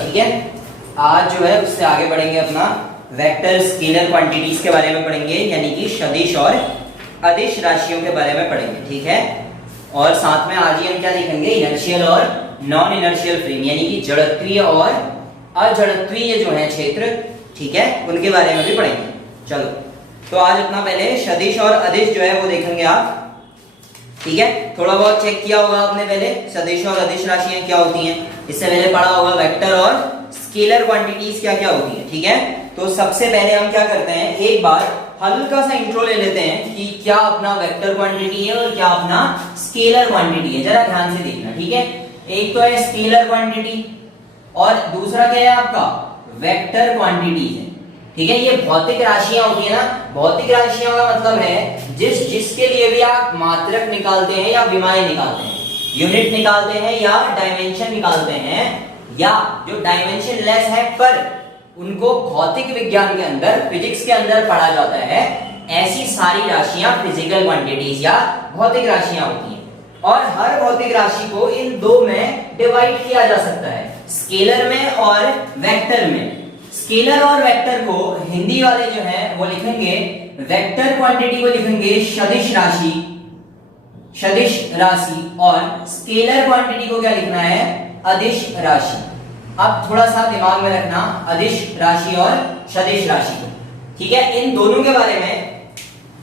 ठीक है। आज जो है उससे आगे बढ़ेंगे अपना वेक्टर स्केलर क्वांटिटीज के बारे में पढ़ेंगे, यानी कि सदिश और अदिश राशियों के बारे में पढ़ेंगे, ठीक है। और साथ में आज ही हम क्या देखेंगे, इनर्शियल और नॉन इनर्शियल फ्रेम, यानी कि जड़त्वीय और अजड़त्वीय जो है क्षेत्र, ठीक है, उनके बारे में भी पढ़ेंगे। चलो, तो आज अपना पहले सदिश और अदिश जो है वो देखेंगे आप, ठीक है। थोड़ा बहुत चेक किया होगा आपने पहले सदिश और अदिश राशियां क्या होती हैं, इससे पहले पढ़ा होगा वेक्टर और स्केलर क्वांटिटीज क्या क्या होती हैं, ठीक है। तो सबसे पहले हम क्या करते हैं, एक बार हल्का सा इंट्रो ले लेते हैं कि क्या अपना वेक्टर क्वांटिटी है और क्या अपना स्केलर क्वांटिटी है। जरा ध्यान से देखना, ठीक है। एक तो है स्केलर क्वांटिटी और दूसरा क्या है आपका वेक्टर क्वांटिटी है, ठीक है। ये भौतिक राशियां होती है ना, भौतिक राशियों का मतलब है जिसके लिए भी आप मात्रक निकालते हैं या विमाएं निकालते हैं, यूनिट निकालते हैं या डायमेंशन निकालते हैं, या जो डायमेंशन लेस है पर उनको भौतिक विज्ञान के अंदर, फिजिक्स के अंदर पढ़ा जाता है, ऐसी सारी राशियां फिजिकल क्वांटिटीज या भौतिक राशियां होती हैं। और हर भौतिक राशि को इन दो में डिवाइड किया जा सकता है, स्केलर में और वेक्टर में। स्केलर और वेक्टर को हिंदी वाले जो है वो लिखेंगे, वेक्टर क्वांटिटी को लिखेंगे सदिश राशि, सदिश राशि, और स्केलर क्वांटिटी को क्या लिखना है, अदिश राशि। अब थोड़ा सा दिमाग में रखना अदिश राशि और सदिश राशि को, ठीक है। इन दोनों के बारे में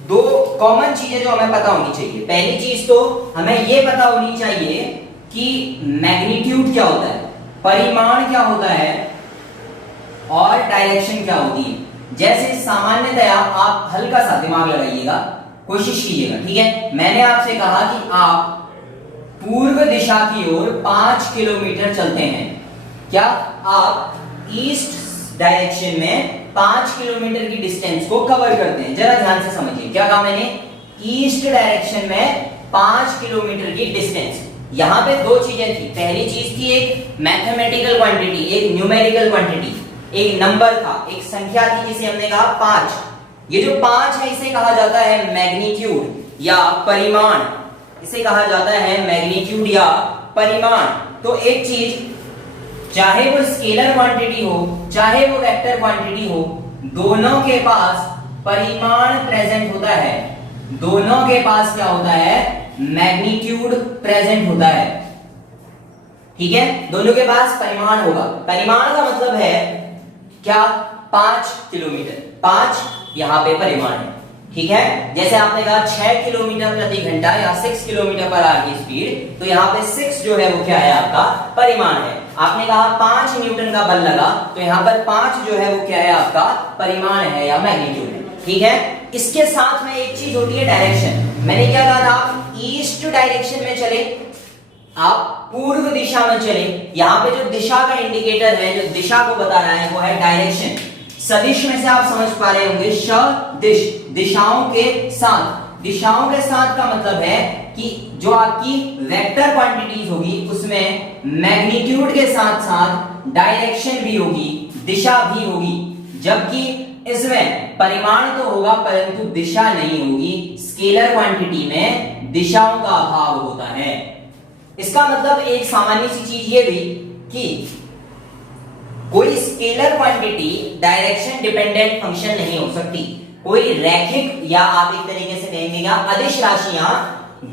दो कॉमन चीजें जो हमें पता होनी चाहिए। पहली चीज तो हमें यह पता होनी चाहिए कि मैग्नीट्यूड क्या होता है, परिमाण क्या होता है और डायरेक्शन क्या होती है। जैसे सामान्यतया आप हल्का सा दिमाग लगाइएगा, कोशिश कीजिएगा, ठीक है। मैंने आपसे कहा कि आप पूर्व दिशा की ओर 5 किलोमीटर चलते हैं, क्या आप ईस्ट डायरेक्शन में 5 किलोमीटर की डिस्टेंस को कवर करते हैं। जरा ध्यान से समझिए, क्या कहा मैंने, ईस्ट डायरेक्शन में 5 किलोमीटर की डिस्टेंस। यहां पे दो चीजें थी, पहली चीज थी एक मैथमेटिकल क्वांटिटी, एक न्यूमेरिकल क्वांटिटी, एक नंबर था, एक संख्या थी जिसे हमने कहा 5। ये जो 5 है इसे कहा जाता है मैग्नीट्यूड या परिमाण, इसे कहा जाता है मैग्नीट्यूड या परिमाण। तो एक चीज, चाहे वो स्केलर क्वांटिटी हो चाहे वो वेक्टर क्वांटिटी हो, दोनों के पास परिमाण प्रेजेंट होता है, दोनों के पास क्या होता है, मैग्नीट्यूड प्रेजेंट होता है, ठीक है। दोनों के पास परिमाण होगा। परिमाण का मतलब है क्या, 5 किलोमीटर, 5 यहां पे परिमाण है, ठीक है। जैसे आपने कहा 6 किलोमीटर प्रति घंटा या 6 किलोमीटर पर आवर की स्पीड, तो यहाँ पे 6 जो है वो क्या है, आपका परिमाण है। आपने कहा 5 न्यूटन का बल लगा, तो यहाँ पर 5 जो है वो क्या है, आपका परिमाण है या मैग्नीट्यूड है, ठीक है। इसके साथ में एक चीज होती है डायरेक्शन। मैंने क्या कहा था, आप ईस्ट डायरेक्शन में चले, आप पूर्व दिशा में चले। यहाँ पे जो दिशा का इंडिकेटर है, जो दिशा को बता रहा है, वो है डायरेक्शन। सदिश में से आप समझ पा रहे होंगे सदिश, दिशाओं के साथ। दिशाओं के साथ का मतलब है कि जो आपकी वेक्टर क्वांटिटीज होगी उसमें मैग्नीट्यूड के साथ साथ डायरेक्शन भी होगी, दिशा भी होगी, जबकि इसमें परिमाण तो होगा परंतु दिशा नहीं होगी। स्केलर क्वांटिटी में दिशाओं का अभाव होता है। इसका मतलब एक सामान्य सी चीज ये भी कि कोई scalar quantity direction dependent function नहीं हो सकती। कोई रैखिक या आप एक तरीके से कहेंगे या अदिश राशियां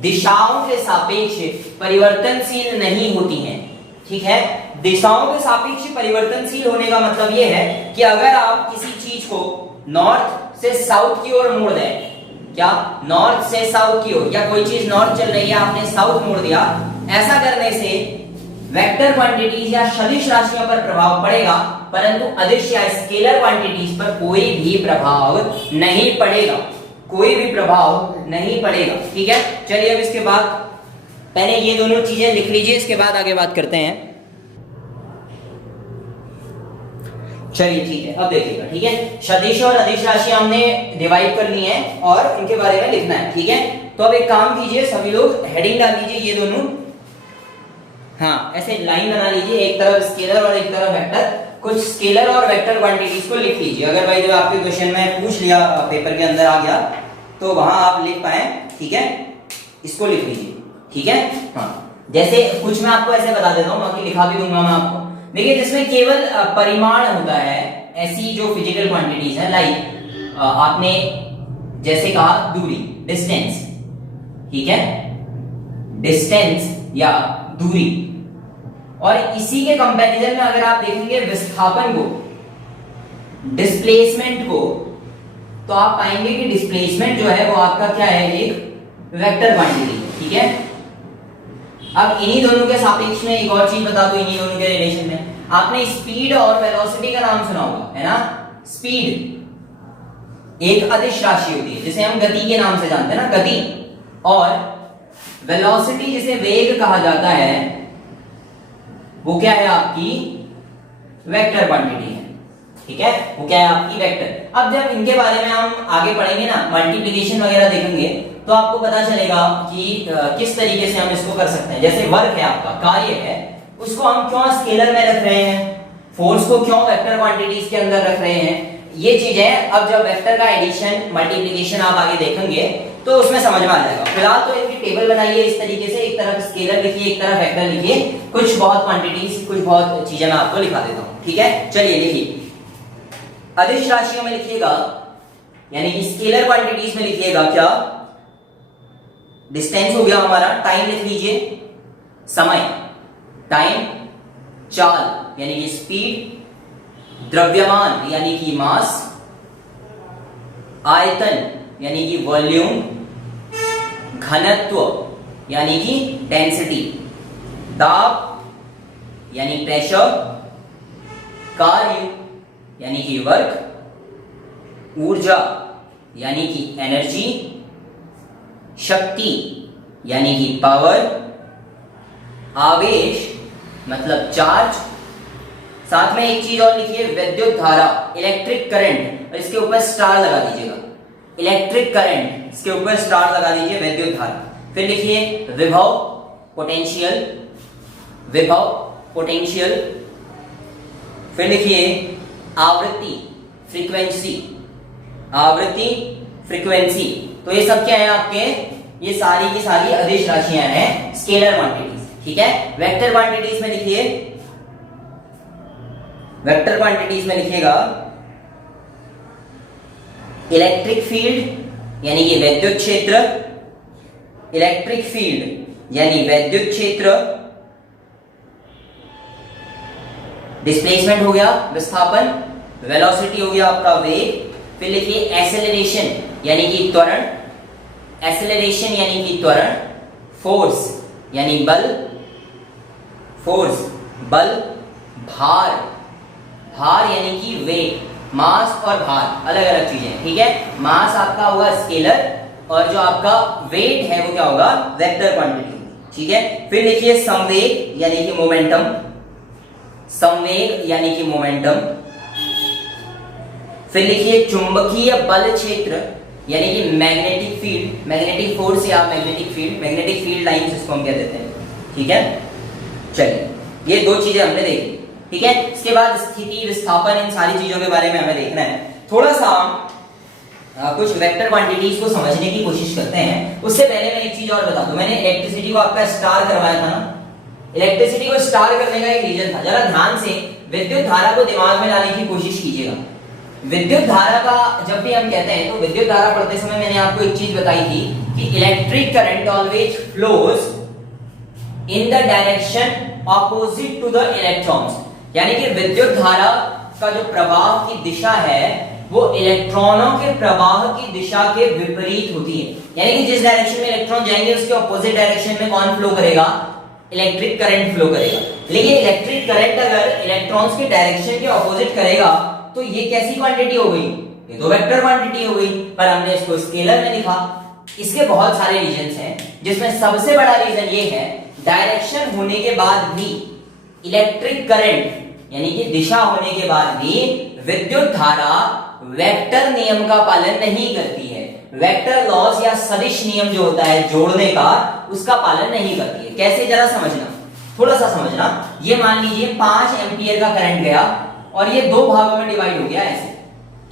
दिशाओं के सापेक्ष परिवर्तनशील नहीं होती हैं, ठीक है। दिशाओं के सापेक्ष परिवर्तनशील होने का मतलब यह है कि अगर आप किसी चीज को नॉर्थ से साउथ की ओर मोड़ दें, क्या नॉर्थ से साउथ की ओर, या कोई चीज नॉर्थ चल रही है आपने साउथ मोड़ दिया, ऐसा करने से वेक्टर क्वांटिटीज या सदिश राशियों पर प्रभाव पड़ेगा, परंतु अदिश या स्केलर क्वांटिटीज पर कोई भी प्रभाव नहीं पड़ेगा, कोई भी प्रभाव नहीं पड़ेगा, ठीक है। चलिए अब इसके बाद पहले ये दोनों चीजें लिख लीजिए, इसके बाद आगे बात करते हैं। चलिए ठीक है, अब देखिएगा, ठीक है। सदिश और अदिश राशियां हमने डिवाइड कर ली हैं और उनके बारे में लिखना है, ठीक है। तो अब एक काम कीजिए, सभी लोग हेडिंग डाल लीजिए, ये दोनों, हाँ ऐसे लाइन बना लीजिए, एक तरफ स्केलर और एक तरफ वेक्टर। कुछ स्केलर और वेक्टर क्वांटिटीज को लिख लीजिए। अगर भाई जो आपके क्वेश्चन में पूछ लिया, पेपर के अंदर आ गया, तो वहां आप लिख पाए, ठीक है। इसको लिख लीजिए, ठीक है। हाँ जैसे कुछ मैं आपको ऐसे बता देता हूँ, बाकी लिखा भी दूंगा मैं आपको। देखिए जिसमें केवल परिमाण होता है, ऐसी जो फिजिकल क्वांटिटीज है, लाइक आपने जैसे कहा दूरी, डिस्टेंस, ठीक है, डिस्टेंस या दूरी। और इसी के कंपैरिजन में अगर आप देखेंगे विस्थापन को, डिस्प्लेसमेंट को, तो आप पाएंगे कि डिस्प्लेसमेंट जो है वो आपका क्या है, एक वेक्टर क्वांटिटी है, ठीक है। अब इन्हीं दोनों के सापेक्ष में एक और चीज बता दो, इन्हीं दोनों के रिलेशन में आपने स्पीड और वेलोसिटी का नाम सुना होगा, है ना। स्पीड एक अदिश राशि होती है जिसे हम गति के नाम से जानते हैं ना, गति, और वेलोसिटी जिसे वेग कहा जाता है वो क्या है, आपकी वेक्टर क्वांटिटी है, ठीक है, वो क्या है, आपकी वेक्टर। अब जब इनके बारे में हम आगे पढ़ेंगे ना, मल्टीप्लिकेशन वगैरह देखेंगे, तो आपको पता चलेगा कि किस तरीके से हम इसको कर सकते हैं। जैसे वर्क है आपका, कार्य है, उसको हम क्यों स्केलर में रख रहे हैं, फोर्स को क्यों वेक्टर क्वांटिटीज के अंदर रख रहे हैं, ये चीजें अब जब वेक्टर का एडिशन मल्टीप्लिकेशन आप आगे देखेंगे तो उसमें समझ में आ जाएगा। फिलहाल तो इनकी टेबल बनाइए इस तरीके से, एक तरफ स्केलर लिखिए, एक तरफ वेक्टर लिखिए, कुछ बहुत क्वांटिटीज, कुछ बहुत चीजें मैं आपको लिखा देता हूं, ठीक है। चलिए लिखिए, अदिश राशियों में लिखिएगा, यानी कि स्केलर क्वांटिटीज में लिखिएगा क्या, डिस्टेंस हो गया हमारा, टाइम लिख लीजिए, समय, टाइम, चाल यानी कि स्पीड, द्रव्यमान यानी कि मास, आयतन यानी कि वॉल्यूम, घनत्व यानी कि डेंसिटी, दाब यानी प्रेशर, कार्य यानी कि वर्क, ऊर्जा यानी कि एनर्जी, शक्ति यानी कि पावर, आवेश मतलब चार्ज, साथ में एक चीज और लिखिए, विद्युत धारा, इलेक्ट्रिक करंट, और इसके ऊपर स्टार लगा दीजिएगा, इलेक्ट्रिक करंट, इसके ऊपर स्टार लगा दीजिए, विद्युत धारा। फिर लिखिए विभव, पोटेंशियल, विभव, पोटेंशियल। फिर लिखिए आवृत्ति, फ्रीक्वेंसी, आवृत्ति, फ्रीक्वेंसी। तो ये सब क्या है आपके, ये सारी की सारी अदिश राशियां हैं, स्केलर क्वांटिटीज, ठीक है। वेक्टर क्वांटिटीज में लिखिए, वेक्टर क्वांटिटीज में लिखिएगा इलेक्ट्रिक फील्ड यानी कि विद्युत क्षेत्र, इलेक्ट्रिक फील्ड यानी विद्युत क्षेत्र, डिस्प्लेसमेंट हो गया विस्थापन, वेलोसिटी हो गया आपका वेग। फिर लिखिए एक्सेलरेशन यानी कि त्वरण, एक्सेलरेशन यानी कि त्वरण, फोर्स यानी बल, फोर्स बल, भार, भार यानी कि वेट, मास और भार अलग अलग चीजें, ठीक है। मास आपका होगा स्केलर और जो आपका वेट है वो क्या होगा, वेक्टर क्वांटिटी, ठीक है। फिर लिखिए संवेग यानी कि मोमेंटम, संवेग यानी कि मोमेंटम। फिर लिखिए चुंबकीय बल क्षेत्र यानी कि मैग्नेटिक फील्ड, मैग्नेटिक फोर्स या magnetic field, magnetic field lines इसको हम कह देते हैं, ठीक है। चलिए ये दो चीजें हमने देखी, ठीक है। इसके बाद स्थिति, विस्थापन, इन सारी चीजों के बारे में हमें देखना है। थोड़ा सा कुछ वेक्टर क्वांटिटीज को समझने की कोशिश करते हैं। उससे पहले मैं एक चीज और बता दूं, मैंने इलेक्ट्रिसिटी को आपका स्टार करवाया था ना, इलेक्ट्रिसिटी को स्टार करने का एक रीजन था। जरा ध्यान से विद्युत धारा को दिमाग में लाने की कोशिश कीजिएगा। विद्युत धारा का जब भी हम कहते हैं तो विद्युत धारा पढ़ते समय मैंने आपको एक चीज बताई थी कि electric current always flows in the direction opposite to the electrons, यानी कि विद्युत धारा का जो प्रवाह की दिशा है वो इलेक्ट्रॉनों के प्रवाह की दिशा के विपरीत होती है। यानी कि जिस डायरेक्शन में इलेक्ट्रॉन जाएंगे उसके ऑपोजिट डायरेक्शन में कौन फ्लो करेगा, इलेक्ट्रिक करंट फ्लो करेगा। लेकिन इलेक्ट्रिक करंट अगर इलेक्ट्रॉन्स के डायरेक्शन के ऑपोजिट करेगा तो ये कैसी क्वांटिटी हो गई, ये तो वेक्टर क्वांटिटी हो गई, पर हमने इसको स्केलर में लिखा। इसके बहुत सारे रीजंस हैं, जिसमें सबसे बड़ा रीजन ये है डायरेक्शन होने के बाद भी इलेक्ट्रिक करंट यानी कि दिशा होने के बाद भी विद्युत धारा वेक्टर नियम का पालन नहीं करती है। वेक्टर लॉज या सदिश नियम जो होता है जोड़ने का, उसका पालन नहीं करती है। कैसे, जरा समझना, थोड़ा सा समझना। ये मान लीजिए 5 एम्पियर का करंट गया और ये दो भागों में डिवाइड हो गया ऐसे,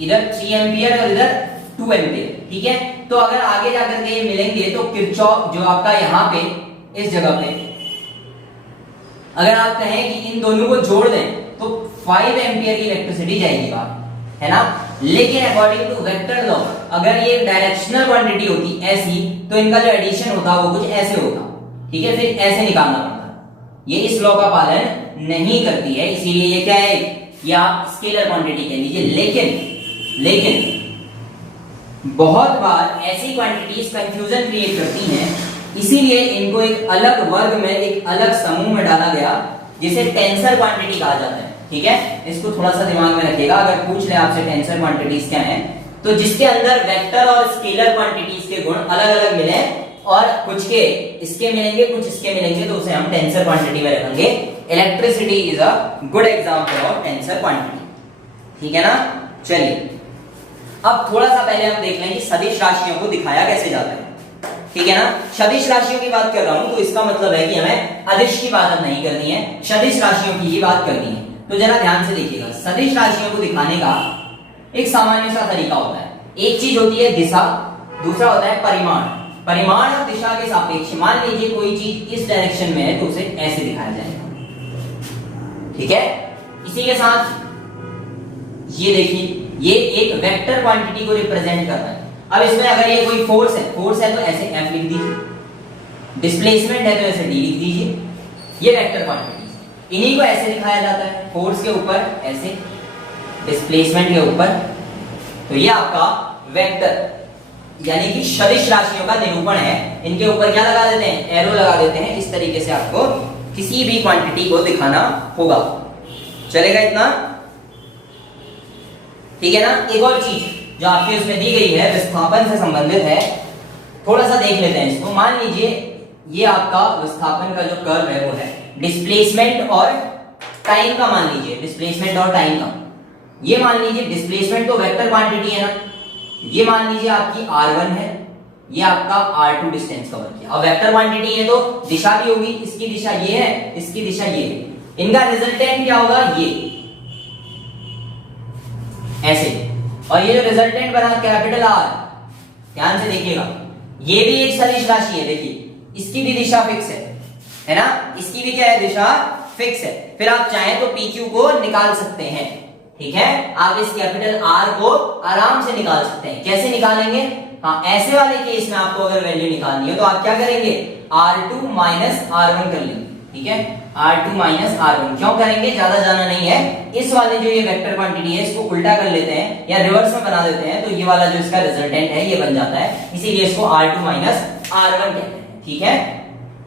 इधर 3 एम्पियर और इधर 2 एम्पियर, ठीक है। तो अगर आगे जाकर के ये मिलेंगे तो किरचॉफ जो आपका यहाँ पे इस जगह पे अगर आप कहें कि इन दोनों को जोड़ दें तो 5 एम्पियर की इलेक्ट्रिसिटी जाएगी बाहर, है ना। लेकिन अकॉर्डिंग टू वेक्टर लॉ अगर ये डायरेक्शनल क्वांटिटी होती ऐसी तो इनका जो एडिशन होता वो कुछ ऐसे होता, ठीक है, फिर ऐसे निकालना पड़ता। ये इस लॉ का पालन नहीं करती है, इसीलिए ये क्या है, या स्केलर क्वांटिटी कह लीजिए। लेकिन बहुत बार ऐसी क्वांटिटीज कंफ्यूजन क्रिएट करती हैं, इसीलिए इनको एक अलग वर्ग में, एक अलग समूह में डाला गया जिसे टेंसर क्वांटिटी कहा जाता है, ठीक है। इसको थोड़ा सा दिमाग में रखिएगा, अगर पूछ ले आपसे टेंसर क्वांटिटीज क्या हैं, तो जिसके अंदर वेक्टर और स्केलर क्वांटिटीज के गुण अलग अलग मिले और कुछ के इसके मिलेंगे कुछ इसके मिलेंगे तो उसे हम टेंसर क्वांटिटी में रखेंगे। Electricity is a good example of tensor quantity, ठीक है ना। चलिए अब थोड़ा सा पहले हम देख लें कि सदिश राशियों को दिखाया कैसे जाता है, ठीक है ना। सदिश राशियों की बात कर रहा हूं तो इसका मतलब है कि हमें अदिश की बात नहीं करनी है, सदिश राशियों की ही बात करनी है। तो जरा ध्यान से देखिएगा, सदिश राशियों को दिखाने का एक सामान्य सा तरीका होता है। एक चीज होती है दिशा, दूसरा होता है परिमाण। परिमाण और दिशा के सापेक्ष मान लीजिए कोई चीज इस डायरेक्शन में है तो उसे ऐसे दिखाया जाएगा, ठीक है। इसी के साथ ये देखिए, ये एक वेक्टर क्वांटिटी को रिप्रेजेंट कर रहा है। अब इसमें अगर ये कोई फोर्स है तो ऐसे F लिख दीजिए, डिस्प्लेसमेंट है तो ऐसे D लिख दीजिए, ये वेक्टर क्वांटिटीज, इन्हीं को ऐसे दिखाया जाता है, फोर्स के ऊपर ऐसे, डिस्प्लेसमेंट के ऊपर। तो ये आपका वेक्टर यानी कि सदिश राशियों का निरूपण है। इनके ऊपर क्या लगा देते हैं, एरो लगा देते हैं। इस तरीके से आपको किसी भी क्वांटिटी को दिखाना होगा, चलेगा इतना, ठीक है ना। एक और चीज जो आपके उसमें दी गई है विस्थापन से संबंधित है, थोड़ा सा देख लेते हैं इसको। मान लीजिए ये आपका विस्थापन का जो कर्व है वो है डिस्प्लेसमेंट और टाइम का, मान लीजिए डिस्प्लेसमेंट और टाइम का। ये मान लीजिए डिस्प्लेसमेंट तो वेक्टर क्वांटिटी है ना, ये मान लीजिए आपकी r1 है, ये आपका r2 डिस्टेंस कवर किया। अब वेक्टर क्वांटिटी है तो दिशा भी होगी, इसकी दिशा ये है, इसकी दिशा ये है, इनका रिजल्टेंट क्या होगा, ये ऐसे। और ये जो रिजल्टेंट बना कैपिटल R, ध्यान से देखिएगा, ये भी एक सदिश राशि है। देखिए इसकी भी दिशा फिक्स है ना, इसकी भी क्या है, दिशा फिक्स है। फिर आप चाहें तो PQ को निकाल सकते हैं, ठीक है। आप इस कैपिटल R को आराम से निकाल सकते हैं। कैसे निकालेंगे, हाँ, ऐसे वाले केस में आपको अगर वैल्यू निकालनी है तो आप क्या करेंगे, R2 माइनस R1 कर लेंगे, ठीक है। R2 माइनस R1 क्यों करेंगे, ज्यादा जाना नहीं है। इस वाले जो ये वेक्टर क्वांटिटी है इसको उल्टा कर लेते हैं या रिवर्स में बना देते हैं, तो ये वाला जो इसका रिजल्टेंट है ये बन जाता है, इसीलिए इसको R2 माइनस R1 कहते हैं, ठीक है।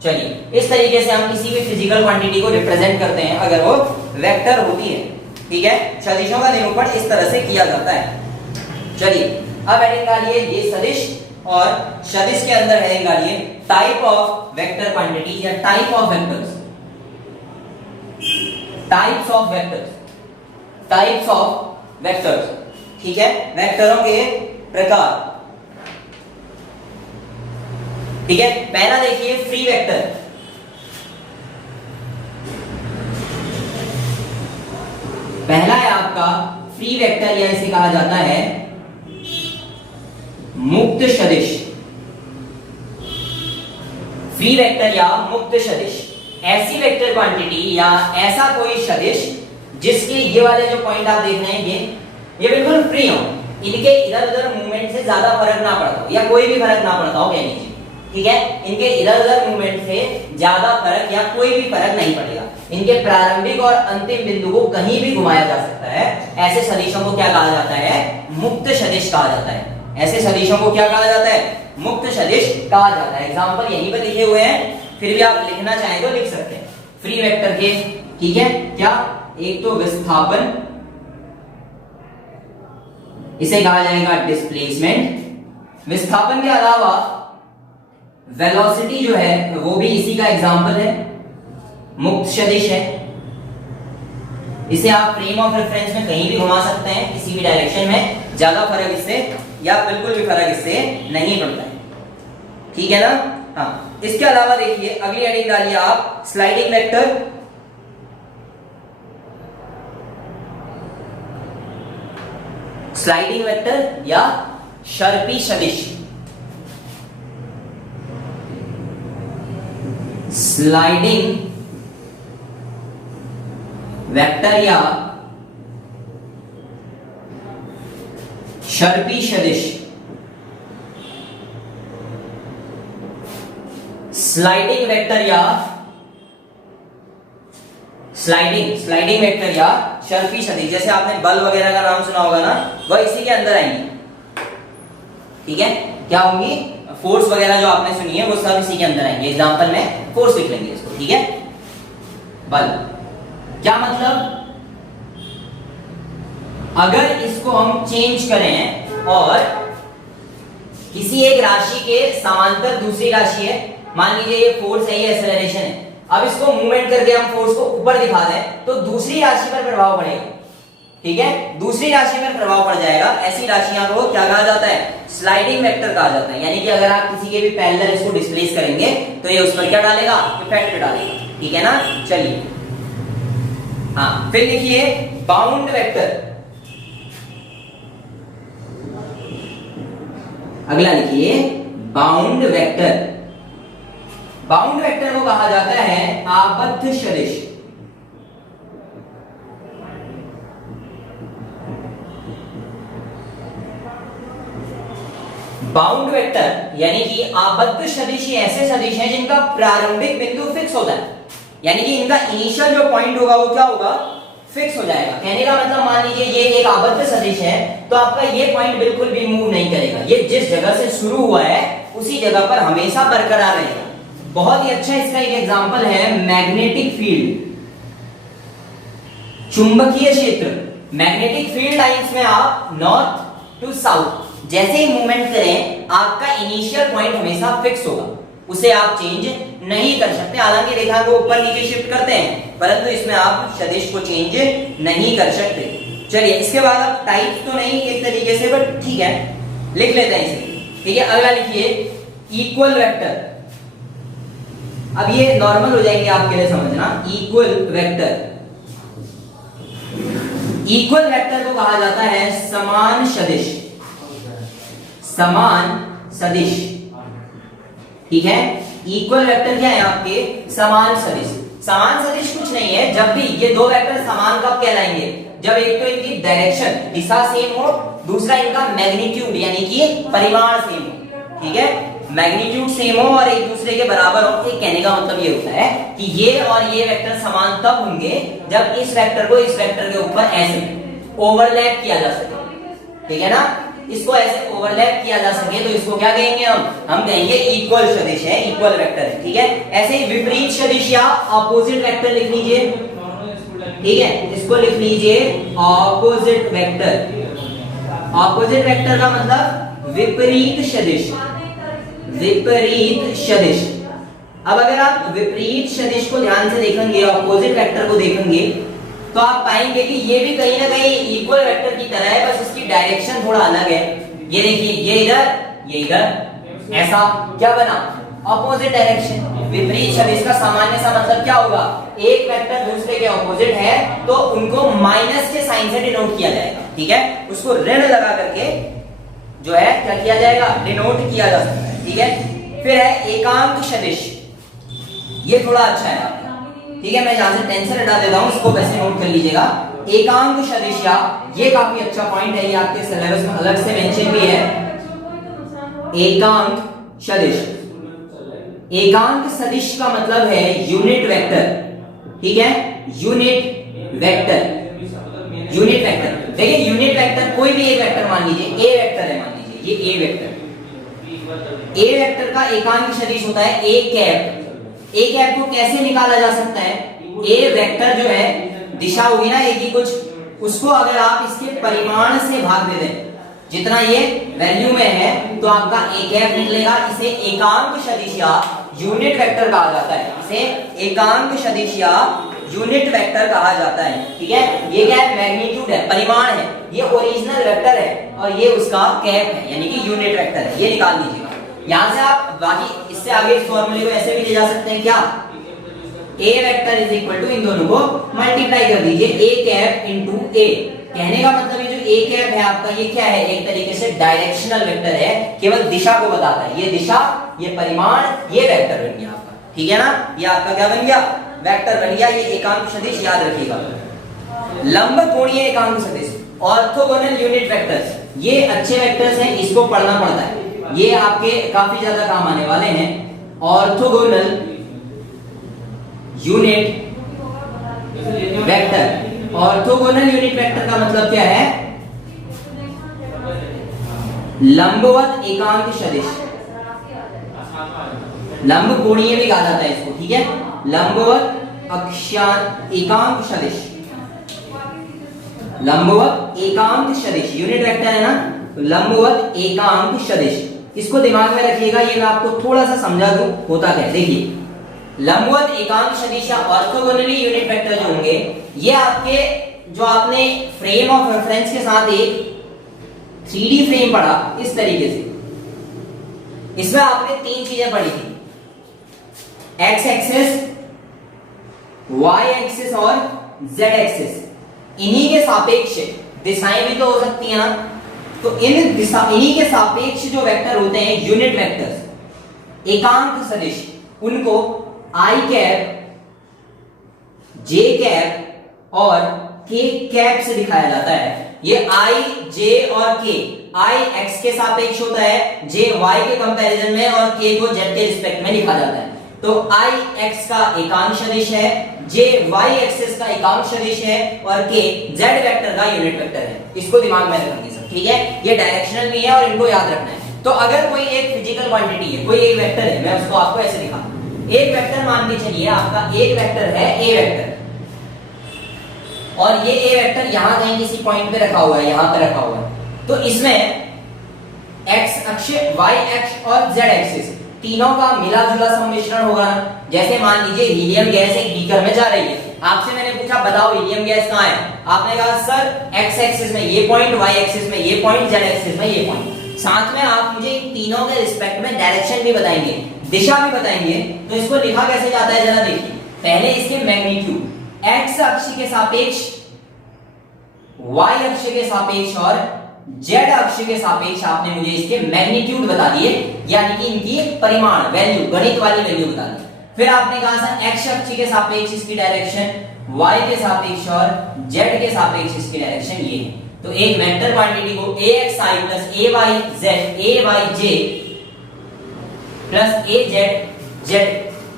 चलिए इस तरीके से हम किसी भी फिजिकल क्वांटिटी को रिप्रेजेंट करते हैं अगर वो वेक्टर होती है, ठीक है। सदिशों का निरूपण इस तरह से किया जाता है। चलिए अब हेडिंग डालिए ये सदिश, और सदिश के अंदर हेडिंग डालिए टाइप ऑफ वेक्टर क्वांटिटीज या type of vectors, types of vectors, types of vectors, ठीक है। वेक्टरों के प्रकार, ठीक है। पहला देखिए फ्री वेक्टर, पहला है आपका फ्री वेक्टर या इसे कहा जाता है मुक्त सदिश। फ्री वेक्टर या मुक्त सदिश ऐसी वेक्टर क्वांटिटी या ऐसा कोई सदिश जिसके ये वाले जो पॉइंट आप देख रहे हैं ये बिल्कुल फ्री हो, इनके इधर उधर मूवमेंट से ज्यादा फर्क ना पड़ता हो या कोई भी फर्क ना पड़ता हो कह लीजिए, ठीक है। इनके इधर उधर मूवमेंट से ज्यादा फर्क या कोई भी फर्क नहीं पड़ेगा, इनके प्रारंभिक और अंतिम बिंदु को कहीं भी घुमाया जा सकता है। ऐसे सदिशों को क्या कहा जाता है, मुक्त सदिश कहा जाता है। ऐसे सदिशों को क्या कहा जाता है, मुक्त सदिश कहा जाता है। एग्जांपल यहीं पर लिखे हुए हैं, फिर भी आप लिखना चाहें तो लिख सकते हैं फ्री वेक्टर के, ठीक है। क्या, एक तो विस्थापन, इसे कहा जाएगा डिस्प्लेसमेंट। विस्थापन के अलावा वेलोसिटी जो है वो भी इसी का एग्जांपल है, मुक्त सदिश है। इसे आप फ्रेम ऑफ रेफरेंस में कहीं भी घुमा सकते हैं, किसी भी डायरेक्शन में, ज्यादा फर्क इससे या बिल्कुल भी फर्क इससे नहीं पड़ता है, ठीक है ना। हाँ, इसके अलावा देखिए अगली हेडिंग डालिए आप स्लाइडिंग वेक्टर। स्लाइडिंग वेक्टर या शर्पी सदिश, स्लाइडिंग वेक्टर या शर्पी सदिश, स्लाइडिंग वेक्टर या स्लाइडिंग वेक्टर या शर्पी सदिश, जैसे आपने बल वगैरह का नाम सुना होगा ना, वह इसी के अंदर आएंगे। ठीक है, क्या होंगी? फोर्स वगैरह जो आपने सुनी है वो सब इसी के अंदर आएंगे। एग्जांपल में फोर्स लिख लेंगे इसको। ठीक है, बल क्या मतलब? अगर इसको हम चेंज करें और किसी एक राशि के समांतर दूसरी राशि है, मान लीजिए ये फोर्स है, ये एक्सेलरेशन है, अब इसको मूवमेंट करके हम फोर्स को ऊपर दिखा दें तो दूसरी राशि पर प्रभाव पड़ेगा। ठीक है, दूसरी राशि पर प्रभाव पड़ जाएगा। ऐसी राशियां को क्या कहा जाता है? स्लाइडिंग वेक्टर कहा जाता है। यानी कि अगर आप किसी के भी पैरेलल इसको डिस्प्लेस करेंगे तो ये उस पर क्या डालेगा? इफेक्ट डालेगा। ठीक है ना, चलिए हाँ, फिर लिखिए बाउंड वेक्टर। अगला लिखिए बाउंड वेक्टर। बाउंड वेक्टर को कहा जाता है आबद्ध सदिश। बाउंड वेक्टर यानी कि आबद्ध सदिश ऐसे सदिश हैं जिनका प्रारंभिक बिंदु फिक्स होता है, यानी कि इनका इनिशियल जो पॉइंट होगा वो क्या होगा? फिक्स हो जाएगा। कहने का मतलब मान लीजिए ये एक आबद्ध सदिश है तो आपका ये पॉइंट बिल्कुल भी मूव नहीं करेगा, ये जिस जगह से शुरू हुआ है उसी जगह पर हमेशा बरकरार रहेगा। बहुत ही अच्छा इसका एक एग्जांपल है मैग्नेटिक फील्ड, चुंबकीय क्षेत्र। मैग्नेटिक फील्ड लाइंस में आप नॉर्थ टू साउथ जैसे ही मूवमेंट करें आपका इनिशियल पॉइंट हमेशा फिक्स होगा, उसे आप चेंज नहीं कर सकते। हालांकि रेखा को ऊपर नीचे शिफ्ट करते हैं परंतु इसमें आप सदिश को चेंज नहीं कर सकते। चलिए इसके बाद अब टाइप तो नहीं एक तरीके से, बट ठीक है लिख लेते हैं इसे। ठीक है, अगला लिखिए इक्वल वेक्टर। अब ये नॉर्मल हो जाएंगे आपके लिए समझना। इक्वल वेक्टर, इक्वल वेक्टर को कहा जाता है समान सदिश। समान सदिश, ठीक है। इक्वल वेक्टर क्या है आपके? समान सदिश। समान सदिश कुछ नहीं है, जब भी ये दो वेक्टर समान कब कहलाएंगे? जब एक तो इनकी डायरेक्शन दिशा सेम हो, दूसरा इनका मैग्नीट्यूड यानी कि परिमाण सेम हो। ठीक है, मैग्नीट्यूड सेम हो और एक दूसरे के बराबर हो। एक कहने का मतलब ये होता है कि ये और ये वेक्टर समान तब होंगे जब इस वेक्टर को इस वेक्टर के ऊपर ऐसे ओवरलैप किया जा सके। ठीक है ना, इसको ऐसे ओवरलैप किया जा सके तो इसको क्या कहेंगे? हम कहेंगे इक्वल सदिश है, इक्वल वेक्टर है। ठीक है, ऐसे ही विपरीत सदिश या ऑपोजिट वेक्टर लिख लीजिए। ठीक है, इसको लिख लीजिए ऑपोजिट वेक्टर। ऑपोजिट वेक्टर का मतलब विपरीत सदिश। विपरीत सदिश। अब अगर आप विपरीत सदिश को ध्यान से देखेंगे, ऑपोजिट वेक्टर को देखेंगे तो आप पाएंगे कि ये भी कहीं ना कहीं इक्वल वेक्टर की तरह है, बस इसकी डायरेक्शन थोड़ा अलग है। ये देखिए, ये इधर, ये इधर, ऐसा क्या बना? Opposite direction. विपरीत सदिश का सामान्य सा मतलब क्या होगा? एक वेक्टर दूसरे के ऑपोजिट है तो उनको माइनस के साइन से डिनोट किया जाएगा। ठीक है, उसको ऋण लगा करके जो है क्या किया जाएगा? डिनोट किया जा सकता है। ठीक है, फिर है एकांक सदिश। ये थोड़ा अच्छा है आपका। ठीक है, मैं यहां से टेंशन हटा देता हूं, इसको वैसे नोट कर लीजिएगा। एकांक सदिश, या ये काफी अच्छा पॉइंट है, ये आपके सिलेबस में अलग से मेंशन भी है। एकांक सदिश। एकांक सदिश का मतलब है यूनिट वेक्टर। ठीक है, यूनिट वेक्टर। यूनिट वेक्टर देखिए, यूनिट वेक्टर कोई भी एक वेक्टर मान लीजिए, ए वेक्टर है, मान लीजिए ये ए वेक्टर। ए वेक्टर का एकांक सदिश होता है ए कैप। ए कैप को कैसे निकाला जा सकता है? ए वेक्टर जो है, दिशा होगी ना ए की कुछ, उसको अगर आप इसके परिमाण से भाग दे दें, जितना ये वैल्यू में है, तो आपका ए कैप निकलेगा। इसे एकांक सदिश या यूनिट वेक्टर कहा जाता है। इसे एकांक सदिश या यूनिट वेक्टर कहा जाता है। ठीक है, ये क्या है? मैग्नीट्यूड है, परिमाण है। ये ओरिजिनल वेक्टर है और ये उसका कैप है, यानी कि यूनिट वेक्टर है। ये निकाल लीजिएगा। यहां से आप बाकी इससे आगे इस फॉर्मूले को ऐसे भी ले जा सकते हैं, क्या? ए वेक्टर इज इक्वल टू, इन दोनों को मल्टीप्लाई कर दीजिए, ए कैप इनटू ए। कहने का मतलब ये जो ए कैप है आपका, ये क्या है? एक तरीके से डायरेक्शनल वेक्टर है, केवल दिशा को बताता है। ये दिशा, ये परिमाण, ये वेक्टर बन गया आपका। ठीक है ना, ये आपका क्या बन गया? वेक्टर बन गया। ये एकांक सदिश याद रखिएगा। लंब कोणीय एकांक सदिश, ऑर्थोगोनल यूनिट वेक्टर्स, ये अच्छे वेक्टर्स हैं, इसको पढ़ना पड़ता है, ये आपके काफी ज्यादा काम आने वाले हैं। Orthogonal unit vector, orthogonal unit vector का मतलब क्या है? लंबवत एकांक सदिश, लंब कोणीय भी कहा जाता है इसको, ठीक है, लंबवत अक्षांश एकांक सदिश, लंबवत एकांक सदिश, यूनिट वेक्टर है ना, तो लंबवत एकांक सदिश, इसको दिमाग में रखिएगा। ये मैं आपको थोड़ा सा समझा दूं होता क्या। देखिए, लंबवत एकांक सदिश या ऑर्थोगोनली यूनिट वेक्टर जो होंगे, ये आपके जो आपने फ्रेम ऑफ रेफरेंस के साथ एक 3D फ्रेम पढ़ा इस तरीके से, इसमें आपने 3 चीजें पढ़ी थी, एक्स एक्सिस, वाई एक्सिस और जेड एक्सिस। इन्हीं के सापेक्ष दिशाएं भी तो हो सकती हैं ना, तो इन्हीं के सापेक्ष जो वेक्टर होते हैं यूनिट वेक्टर्स एकांक सदिश, उनको आई कैप, जे कैप और के कैप से दिखाया जाता है। ये आई, जे और के, आई एक्स के सापेक्ष होता है, जे वाई के कंपैरिजन में और के को जेड के रिस्पेक्ट में लिखा जाता है। तो आई एक्स का एकांक सदिश है, जे वाई एक्सिस का एकांक सदिश है और के जेड वेक्टर का यूनिट वेक्टर है। इसको दिमाग में रखेंगे सब, ठीक है, ये डायरेक्शनल भी है और इनको याद रखना है। तो अगर कोई एक फिजिकल क्वांटिटी है, कोई एक वेक्टर है, मैं उसको आपको ऐसे दिखाऊं, एक वेक्टर मान के चलिए, आपका एक वेक्टर है ए वेक्टर, और ये ए वेक्टर यहां कहीं किसी पॉइंट पे रखा हुआ है, यहां पे रखा हुआ है, तो इसमें एक्स अक्ष, वाई अक्ष और जेड एक्सिस तीनों का मिला जुला सम्मिश्रण होगा ना। जैसे मान लीजिए हीलियम गैस एक बीकर में जा रही है, आपसे मैंने पूछा बताओ हीलियम गैस कहां है, आपने कहा सर एक्स एक्सिस में ये पॉइंट, वाई एक्सिस में ये पॉइंट, जेड एक्सिस में ये पॉइंट। साथ में आप मुझे इन तीनों के रिस्पेक्ट में डायरेक्शन भी बताएंगे, दिशा भी बताएंगे। तो इसको लिखा कैसे जाता है जरा देखिए, पहले इसके मैग्नीट्यूड एक्स अक्ष के सापेक्ष, वाई अक्ष के सापेक्ष और जेड अक्ष के सापेक्ष आपने मुझे इसके मैग्नीट्यूड बता दिए, यानी कि इनकी परिमाण वैल्यू, गणित वाली वैल्यू बता दी। फिर आपने कहा सर एक्स अक्ष के सापेक्ष इसकी डायरेक्शन, वाई के सापेक्ष और जेड के सापेक्ष इसकी डायरेक्शन ये है। तो एक वेक्टर क्वांटिटी को axi plus ayz, ayj plus az z,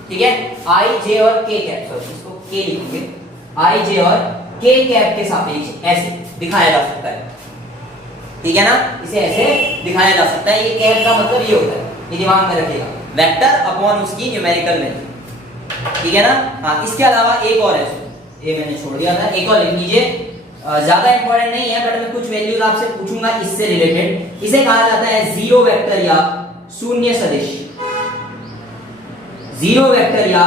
ठीक है, i j और k कैप, सॉरी इसको k लिखेंगे, i j और k कैप के सापेक्ष ऐसे दिखाया जा सकता है, ठीक है ना, इसे ऐसे दिखाया जा सकता है। ये कैप का मतलब ये होता है, ये दिमाग में रखिएगा, वेक्टर अपॉन उसकी न्यूमेरिकल वैल्यू, ठीक है ना। हाँ, इसके अलावा एक और है, ये मैंने छोड़ दिया था, एक और लिख लीजिए, ज्यादा इंपॉर्टेंट नहीं है बट मैं कुछ वैल्यूज आपसे पूछूंगा इससे रिलेटेड। इसे कहा जाता है जीरो वेक्टर या शून्य सदिश, जीरो वेक्टर या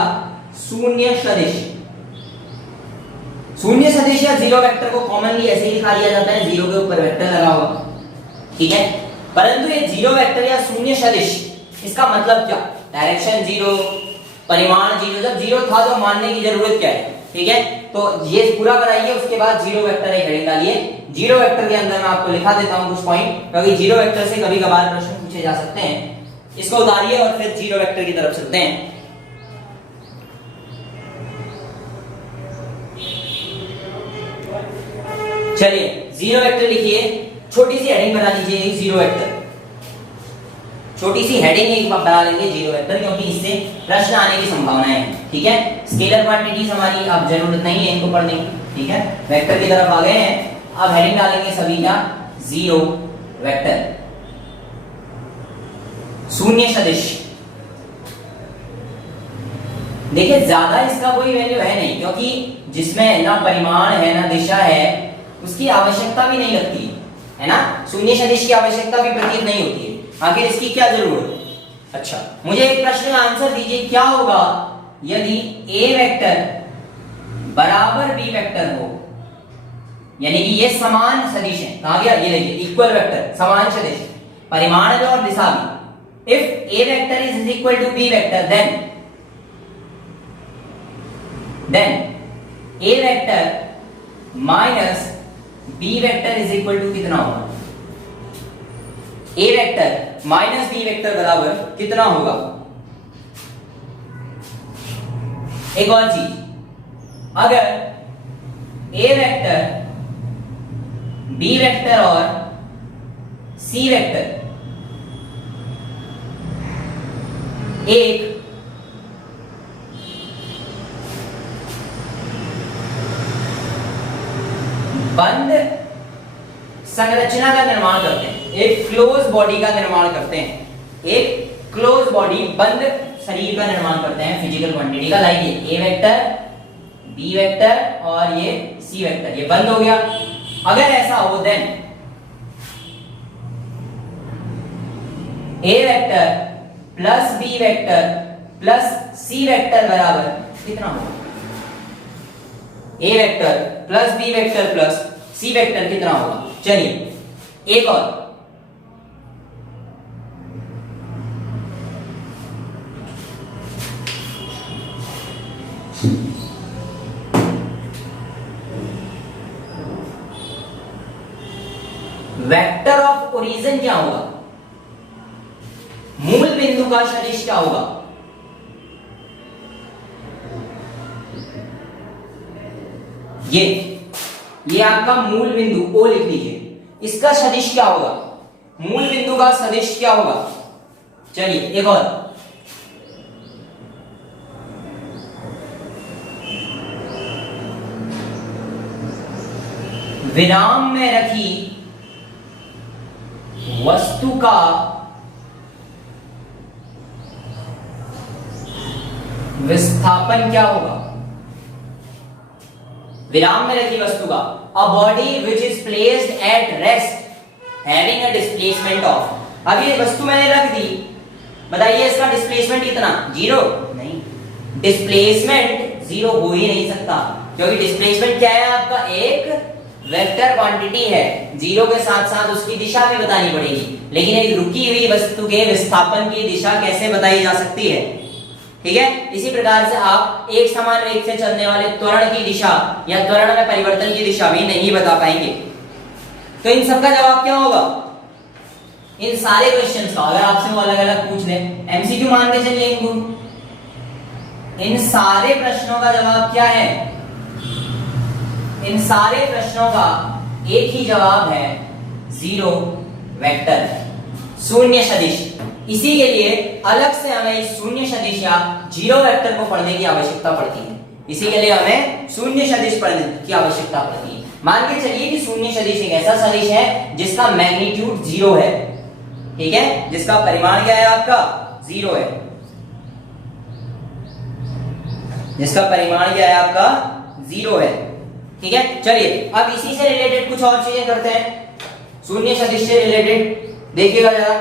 शून्य सदिश। शून्य सदिश या जीरो वेक्टर को कॉमनली ऐसे ही लिखा दिया जाता है, जीरो के ऊपर वेक्टर लगा हुआ, ठीक है, परंतु ये जीरो वेक्टर या शून्य सदिश, इसका मतलब क्या, डायरेक्शन जीरो, परिमाण जीरो, जब जीरो था तो मानने की जरूरत क्या है, ठीक है। तो ये पूरा बनाइए, उसके बाद जीरो वेक्टर एक हेडिंग डालिए। जीरो वेक्टर के अंदर मैं आपको लिखा देता हूं कुछ पॉइंट, क्योंकि जीरो वेक्टर से कभी कभार प्रश्न पूछे जा सकते हैं। इसको उतारिए और फिर जीरो वेक्टर की तरफ चलते हैं। चलिए जीरो वेक्टर लिखिए, छोटी सी हेडिंग बना लीजिए, जीरो वेक्टर, छोटी सी हेडिंग एक बना लेंगे जीरो वेक्टर, क्योंकि इससे प्रश्न आने की संभावना है, ठीक है। स्केलर क्वांटिटीज हमारी अब जरूरत नहीं है इनको पढ़ने की, ठीक है, वेक्टर की तरफ आ गए हैं। अब हेडिंग डालेंगे सभी क्या, जीरो वेक्टर, शून्य सदिश। देखिए ज्यादा इसका कोई वैल्यू है नहीं, क्योंकि जिसमें ना परिमाण है ना दिशा है, उसकी आवश्यकता भी नहीं लगती है ना, शून्य सदिश की आवश्यकता भी प्रतीत नहीं होती है, आखिर इसकी क्या जरूरत है। अच्छा, मुझे एक प्रश्न का आंसर दीजिए, क्या होगा यदि ए वेक्टर बराबर बी वेक्टर हो, यानी कि ये समान सदिश है, कहा गया, ये देखिए इक्वल वेक्टर, समान सदिश, परिमाण में और दिशा भी। If a vector is equal to b vector, then A vector minus B vector is equal to कितना होगा, ए वेक्टर माइनस बी वेक्टर बराबर कितना होगा। एक और चीज, अगर ए वेक्टर, बी वेक्टर और सी वेक्टर एक बंद संरचना का निर्माण करते हैं, एक क्लोज बॉडी का निर्माण करते हैं, एक क्लोज बॉडी बंद शरीर का निर्माण करते हैं फिजिकल क्वांटिटी का। लाइक ये ए वेक्टर, बी वेक्टर और ये सी वेक्टर, ये बंद हो गया। अगर ऐसा हो देन ए vector plus B vector plus C vector बराबर कितना होगा? ए vector plus B vector plus C vector कितना होगा? चलिए एक और, वेक्टर ऑफ ओरिजिन क्या होगा? मूल बिंदु का सदिश क्या होगा? ये आपका मूल बिंदु ओ लिख लीजिए, इसका सदिश क्या होगा? मूल बिंदु का सदिश क्या होगा? चलिए एक और, विराम में रखी वस्तु का विस्थापन क्या होगा? विराम में रखी वस्तु का, a body which is placed at rest having a displacement of, अब ये वस्तु मैंने रख दी, बताइए इसका डिस्प्लेसमेंट कितना? जीरो? नहीं, डिस्प्लेसमेंट जीरो हो ही नहीं सकता, क्योंकि डिस्प्लेसमेंट क्या है आपका? एक वेक्टर क्वांटिटी है, जीरो के साथ साथ उसकी दिशा भी बतानी पड़ेगी, लेकिन एक रुकी हुई वस्तु के विस्थापन की दिशा कैसे बताई जा सकती है? ठीक है, इसी प्रकार से आप एक समान वेग से चलने वाले त्वरण की दिशा या त्वरण में परिवर्तन की दिशा भी नहीं बता पाएंगे। तो इन सब का जवाब क्या होगा? इन सारे क्वेश्चंस का अगर आपसे वो अलग अलग पूछ ले, एमसीक्यू मान के चलिए इनको, इन सारे प्रश्नों का जवाब क्या है? इन सारे प्रश्नों का एक ही जवाब है, जीरो वेक्टर, शून्य सदिश। इसी के लिए अलग से हमें इस शून्य सदिश या जीरो वेक्टर को पढ़ने की आवश्यकता पड़ती है, इसी के लिए हमें शून्य सदिश पढ़ने की आवश्यकता पड़ती है। मान के चलिए कि शून्य सदिश एक ऐसा सदिश है जिसका मैग्नीट्यूड जीरो है, ठीक है, जिसका परिमाण क्या है आपका? जीरो है, जिसका परिमाण क्या है आपका? जीरो है, ठीक है। चलिए अब इसी से रिलेटेड कुछ और चीजें करते हैं, शून्य सदिश से रिलेटेड देखिएगा जरा,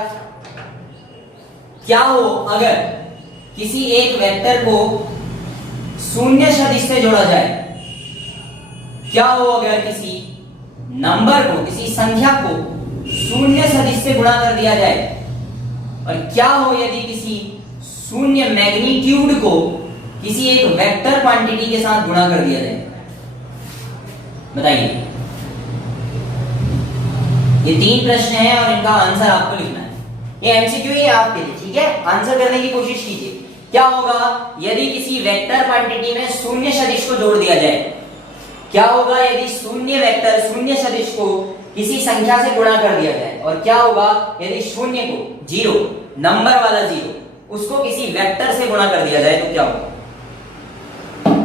क्या हो अगर किसी एक वेक्टर को शून्य सदिश से जोड़ा जाए? क्या हो अगर किसी नंबर को, किसी संख्या को शून्य सदिश से गुणा कर दिया जाए? और क्या हो यदि किसी शून्य मैग्नीट्यूड को किसी एक वेक्टर क्वांटिटी के साथ गुणा कर दिया जाए? बताइए। ये तीन प्रश्न हैं और इनका आंसर आपको लिखना है, ये एमसीक्यू है आपके लिए, ठीक है। आंसर करने की कोशिश कीजिए। क्या होगा यदि किसी वेक्टर क्वांटिटी में शून्य सदिश को जोड़ दिया जाए? क्या होगा यदि शून्य वेक्टर, शून्य सदिश को किसी संख्या से गुणा कर दिया जाए? और क्या होगा यदि शून्य को, जीरो, नंबर वाला जीरो, उसको किसी वेक्टर से गुणा कर दिया जाए तो क्या होगा?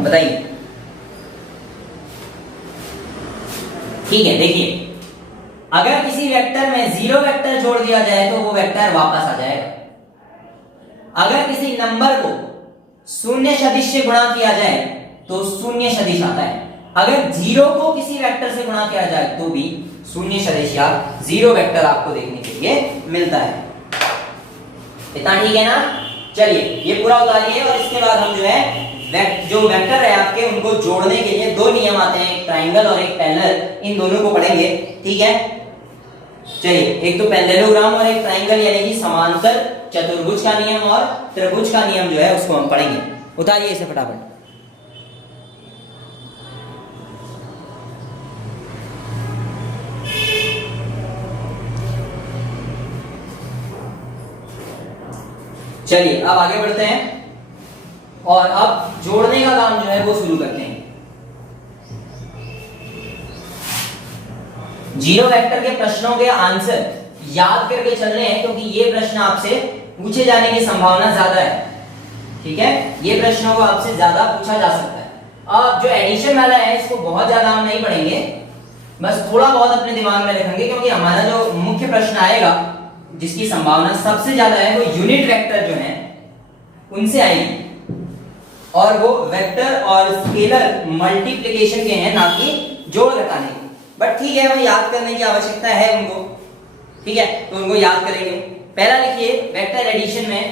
बताइए। ठीक है, देखिए, अगर किसी वेक्टर में जीरो वेक्टर जोड़ दिया जाए तो वो वेक्टर वापस आ जाएगा। अगर किसी नंबर को शून्य सदिश से गुणा किया जाए तो शून्य सदिश आता है। अगर जीरो को किसी वेक्टर से गुणा किया जाए तो भी शून्य सदिश या जीरो वेक्टर आपको देखने के लिए मिलता है। इतना ठीक है ना? चलिए ये पूरा उतारिए और इसके बाद हम जो है जो वेक्टर है आपके उनको जोड़ने के लिए दो नियम आते हैं, एक ट्राइंगल और एक पैरेलल, इन दोनों को पढ़ेंगे, ठीक है। चलिए, एक तो पैरेललोग्राम और एक ट्राइंगल यानी कि समांतर चतुर्भुज का नियम और त्रिभुज का नियम जो है उसको हम पढ़ेंगे। उतारिए इसे फटाफट। चलिए अब आगे बढ़ते हैं और अब जोड़ने का काम जो है वो शुरू करते हैं। जीरो वेक्टर के प्रश्नों के आंसर याद करके चलने हैं, क्योंकि ये प्रश्न आपसे पूछे जाने की संभावना ज्यादा है। ठीक है, ये प्रश्नों को आपसे ज्यादा पूछा जा सकता है। अब जो एडिशन वाला है इसको बहुत ज्यादा हम नहीं पढ़ेंगे, बस थोड़ा बहुत अपने दिमाग में रखेंगे, क्योंकि हमारा जो मुख्य प्रश्न आएगा जिसकी संभावना सबसे ज्यादा है वो यूनिट वेक्टर जो है उनसे आएगी, और वो वेक्टर और स्केलर मल्टीप्लिकेशन के हैं, ना कि जोड़ घटाने के। बट ठीक है, वो याद करने की आवश्यकता है उनको। ठीक है, तो उनको याद करेंगे। पहला लिखिए वेक्टर एडिशन में,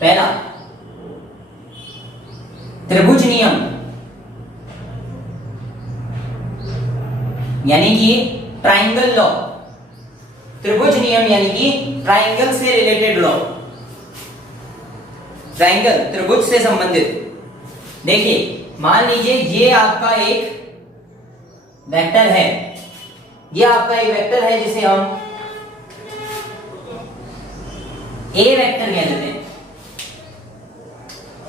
पहला त्रिभुज नियम, यानी कि ट्राइंगल लॉ। त्रिभुज नियम यानी कि ट्राइंगल से रिलेटेड लॉ, ट्राइंगल त्रिभुज से संबंधित। देखिए मान लीजिए ये आपका एक वेक्टर है, ये आपका एक वेक्टर है जिसे हम ए वेक्टर कह देते हैं।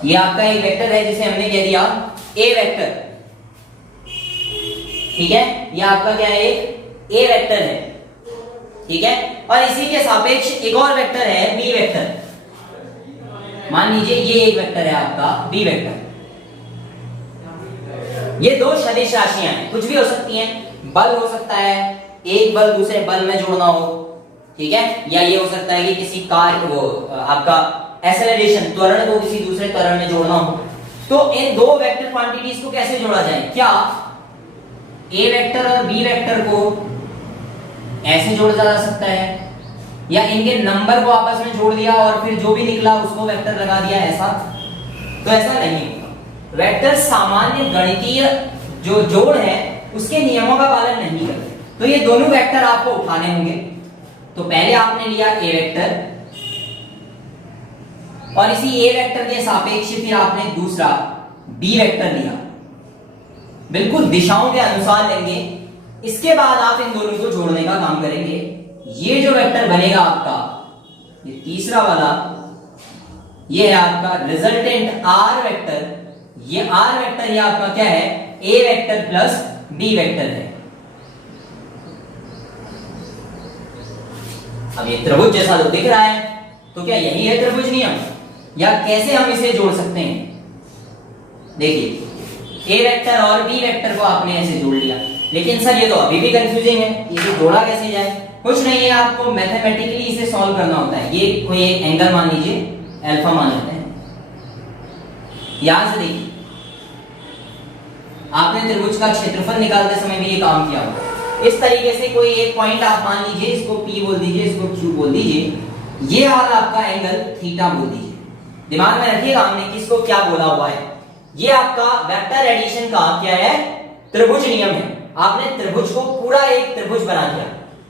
ये आपका एक वेक्टर है जिसे हमने कह दिया ए वेक्टर। ठीक है, ये आपका क्या है, एक ए वेक्टर है। ठीक है, और इसी के सापेक्ष एक और वेक्टर है बी वेक्टर। मान लीजिए ये एक वेक्टर है आपका बी वेक्टर। ये दो सदिश राशियां हैं, कुछ भी हो सकती हैं। बल हो सकता है, एक बल दूसरे बल में जोड़ना हो, ठीक है, या ये हो सकता है कि किसी कार्य वो आपका एक्सेलरेशन त्वरण को किसी दूसरे त्वरण में जोड़ना हो। तो इन दो वेक्टर क्वांटिटीज को कैसे जोड़ा जाए? क्या ए वेक्टर और बी वेक्टर को ऐसे जोड़ा जा सकता है, या इनके नंबर को आपस में जोड़ दिया और फिर जो भी निकला उसको वेक्टर लगा दिया, ऐसा? तो ऐसा नहीं होगा। वेक्टर सामान्य गणितीय जो जोड़ है उसके नियमों का पालन नहीं करते। तो ये दोनों वेक्टर आपको उठाने होंगे। तो पहले आपने लिया ए वेक्टर, और इसी ए वेक्टर के सापेक्ष फिर आपने दूसरा बी वेक्टर लिया, बिल्कुल दिशाओं के अनुसार लेंगे। इसके बाद आप इन दोनों को जोड़ने का काम करेंगे। ये जो वेक्टर बनेगा आपका, ये तीसरा वाला, ये है आपका रिजल्टेंट आर वेक्टर। ये आर वेक्टर ये आपका क्या है, ए वेक्टर प्लस बी वेक्टर है। अब ये त्रिभुज जैसा तो दिख रहा है, तो क्या यही है त्रिभुज नियम, या कैसे हम इसे जोड़ सकते हैं? देखिए ए वेक्टर और बी वेक्टर को आपने ऐसे जोड़ लिया, लेकिन सर ये तो अभी भी कंफ्यूजिंग है, इसे जोड़ा कैसे जाए? कुछ नहीं है, आपको मैथमेटिकली इसे सॉल्व करना होता है। ये कोई एक एंगल मान लीजिए, अल्फा मान लेते हैं। यहां से देखिए आपने त्रिभुज का क्षेत्रफल निकालते समय भी ये काम किया होगा। इस तरीके से कोई एक पॉइंट आप मान लीजिए, इसको P बोल दीजिए, इसको Q बोल दीजिए, ये वाला आपका एंगल थीटा बोल दीजिए। दिमाग में रखिएगा हमने किसको क्या बोला हुआ है। ये आपका वेक्टर एडिशन का क्या है, त्रिभुज नियम है। आपने त्रिभुज को पूरा एक त्रिभुज बना दिया।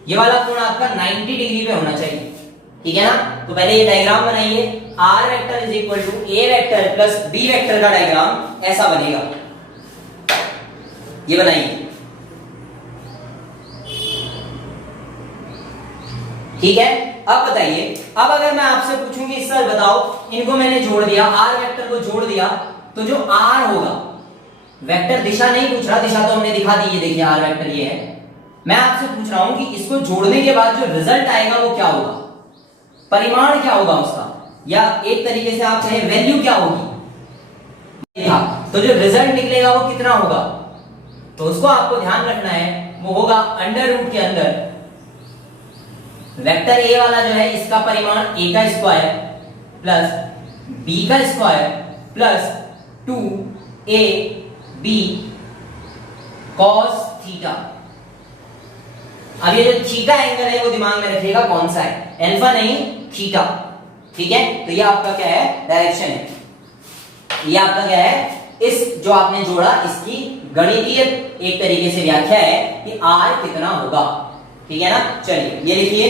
ये वाला कोण आपका 90 डिग्री पे होना चाहिए, ठीक है ना? तो पहले ये डायग्राम बनाइए, r vector is equal to a vector plus B vector का डायग्राम ऐसा बनेगा। ये बनाइए, ठीक है। अब बताइए, अब अगर मैं आपसे पूछूं कि सर बताओ, इनको मैंने जोड़ दिया, आर वेक्टर को जोड़ दिया, तो जो आर होगा, वेक्टर दिशा नहीं पूछ रहा, दिशा तो हमने दिखा दी है, देखिए आर वेक्टर ये है। मैं आपसे पूछ रहा हूं कि इसको जोड़ने के बाद जो रिजल्ट आएगा वो क्या होगा, परिमाण क्या होगा उसका, या एक तरीके से आप कहें वैल्यू क्या होगी। तो जो रिजल्ट निकलेगा वो कितना होगा, तो उसको आपको ध्यान रखना है, वो होगा अंडर रूट के अंदर वेक्टर ए वाला जो है इसका परिमाण a का स्क्वायर प्लस b का square plus 2ab cos theta. अब ये जो थीटा एंगल है वो दिमाग में रखिएगा कौन सा है, अल्फा नहीं थीटा, ठीक है। तो ये आपका क्या है, डायरेक्शन है। ये आपका क्या है, इस जो आपने जोड़ा इसकी गणितीय एक तरीके से व्याख्या है कि r कितना होगा, ठीक है ना। चलिए ये लिखिए,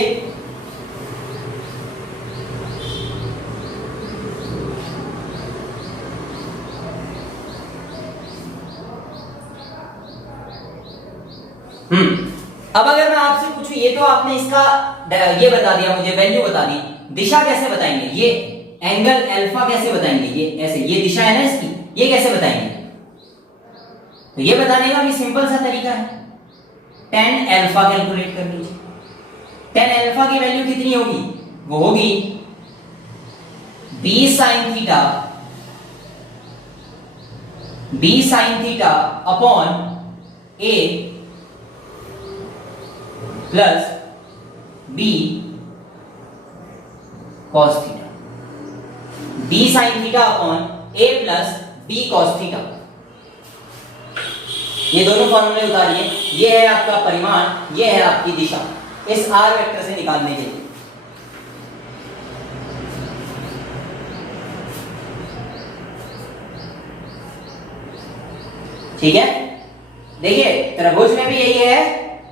अब अगर मैं आपसे पूछूं, ये तो आपने इसका ये बता दिया मुझे, वैल्यू बता दी, दिशा कैसे बताएंगे, ये एंगल अल्फा कैसे बताएंगे, ये ऐसे, ये दिशा है ना इसकी, ये कैसे बताएंगे? तो ये बताने का भी सिंपल सा तरीका है। टेन अल्फा कैलकुलेट कर लीजिए। टेन अल्फा की वैल्यू कितनी होगी, वो होगी B sine theta upon A plus B cos theta. B sine theta upon A plus B cos theta, ये दोनों फॉर्मूले उतारिए। ये है आपका परिमाण, ये है आपकी दिशा, इस आर वेक्टर से निकालने के लिए। ठीक है, देखिए त्रिभुज में भी यही है,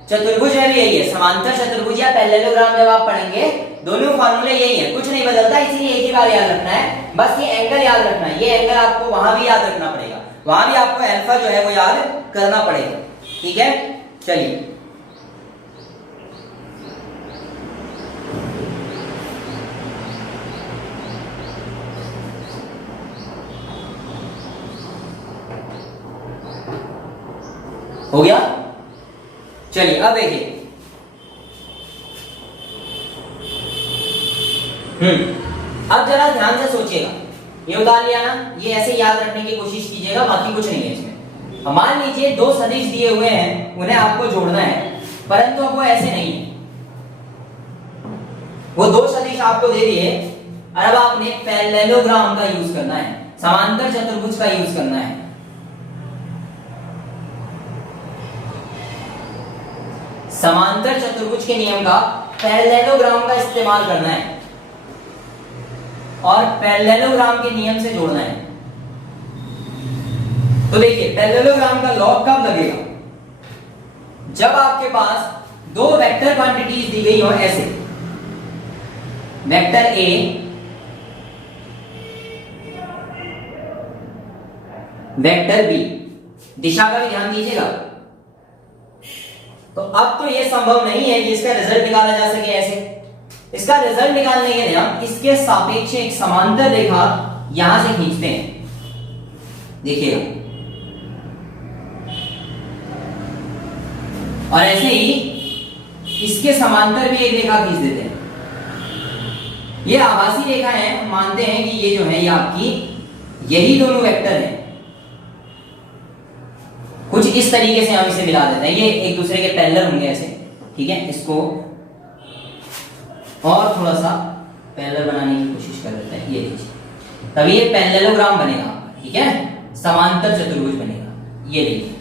चतुर्भुज में भी यही है। समांतर चतुर्भुज या पैरेललोग्राम जब आप पढ़ेंगे, दोनों फॉर्मूले यही है, कुछ नहीं बदलता, इसीलिए एक ही बार याद रखना है। बस ये एंगल याद रखना है, ये एंगल आपको वहां भी याद रखना पड़ेगा, वहां भी आपको अल्फा जो है वो याद करना पड़ेगा। ठीक है, चलिए हो गया। चलिए अब देखिए, अब जरा ध्यान से सोचिएगा, ये उतार लिया ना, ये ऐसे याद रखने की कोशिश कीजिएगा, बाकी कुछ नहीं है इसमें। मान लीजिए दो सदिश दिए हुए हैं, उन्हें आपको जोड़ना है, परंतु अब वो ऐसे नहीं है। वो दो सदिश आपको दे दिए, अब आपने पैरेललोग्राम का यूज करना है, समांतर चतुर्भुज का यूज करना है। समांतर चतुर्भुज के नियम का पैरेललोग्राम का इस्तेमाल करना है और पैरेललोग्राम के नियम से जोड़ना है। तो देखिए पैरेललोग्राम का लॉग कब लगेगा, जब आपके पास दो वेक्टर क्वांटिटीज दी गई हो, ऐसे वेक्टर ए वेक्टर बी, दिशा का भी ध्यान दीजिएगा। तो अब तो यह संभव नहीं है कि इसका रिजल्ट निकाला जा सके ऐसे। इसका रिजल्ट निकालने के लिए हम इसके सापेक्ष एक समांतर रेखा यहां से खींचते हैं, देखिएगा, और ऐसे ही इसके समांतर भी एक रेखा खींच देते हैं। ये आभासी रेखा है, हम मानते हैं कि ये जो है ये आपकी यही दोनों वेक्टर हैं। कुछ इस तरीके से हम इसे मिला देते हैं, ये एक दूसरे के पैरेलल होंगे ऐसे। ठीक है, इसको और थोड़ा सा पैरेलल बनाने की कोशिश कर देते हैं, ये देखिए, तभी ये पैरेललोग्राम बनेगा। ठीक है, समांतर चतुर्भुज बनेगा, ये देखिए।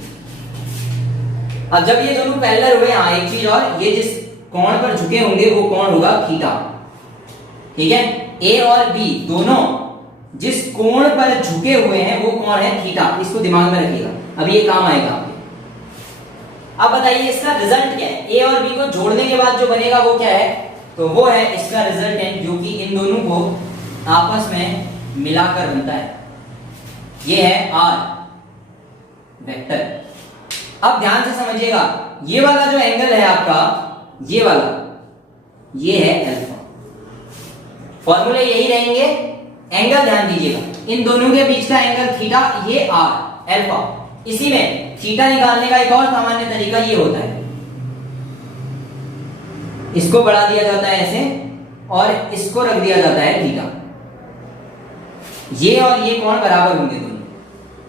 अब जब ये दोनों पैरेलल हुए, हाँ एक चीज और, ये जिस कोण पर झुके होंगे वो कोण होगा थीटा। ठीक है, ए और बी दोनों जिस कोण पर झुके हुए हैं वो कोण है थीटा, इसको दिमाग में रखिएगा, अभी ये काम आएगा आपके। अब बताइए इसका रिजल्ट क्या है, ए और बी को जोड़ने के बाद जो बनेगा वो क्या है, तो वो है इसका रिजल्टेंट, जो कि इन दोनों को आपस में मिलाकर बनता है, ये है आर वेक्टर। अब ध्यान से समझिएगा, ये वाला जो एंगल है आपका, ये वाला, ये है अल्फा। फॉर्मूले यही रहेंगे, एंगल ध्यान दीजिएगा, इन दोनों के बीच का एंगल थीटा, ये आर अल्फा। इसी में थीटा निकालने का एक और सामान्य तरीका ये होता है, इसको बढ़ा दिया जाता है ऐसे और इसको रख दिया जाता है थीटा, ये और ये कोण बराबर होंगे दोनों।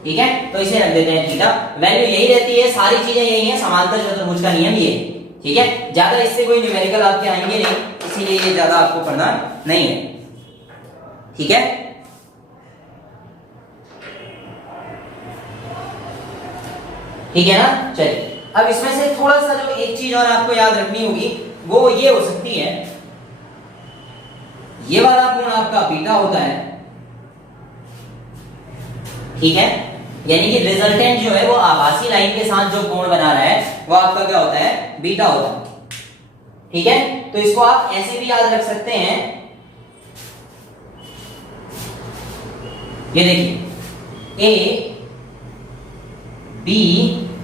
ठीक है, तो इसे रख देते हैं थीटा, वैल्यू यही रहती है, सारी चीजें यही हैं, समांतर चतुर्भुज का नियम ये। ठीक है, ज्यादा इससे कोई न्यूमेरिकल आपके आएंगे नहीं, इसीलिए ये ज्यादा आपको पढ़ना नहीं है। ठीक है, ठीक है ना। चलिए अब इसमें से थोड़ा सा जो एक चीज और आपको याद रखनी होगी वो ये हो सकती है, ये वाला कोण आपका बीटा होता है। ठीक है, यानी कि रिजल्टेंट जो है वो आभासी लाइन के साथ जो कोण बना रहा है वो आपका क्या होता है, बीटा होता है। ठीक है, तो इसको आप ऐसे भी याद रख सकते हैं, ये देखिए ए बी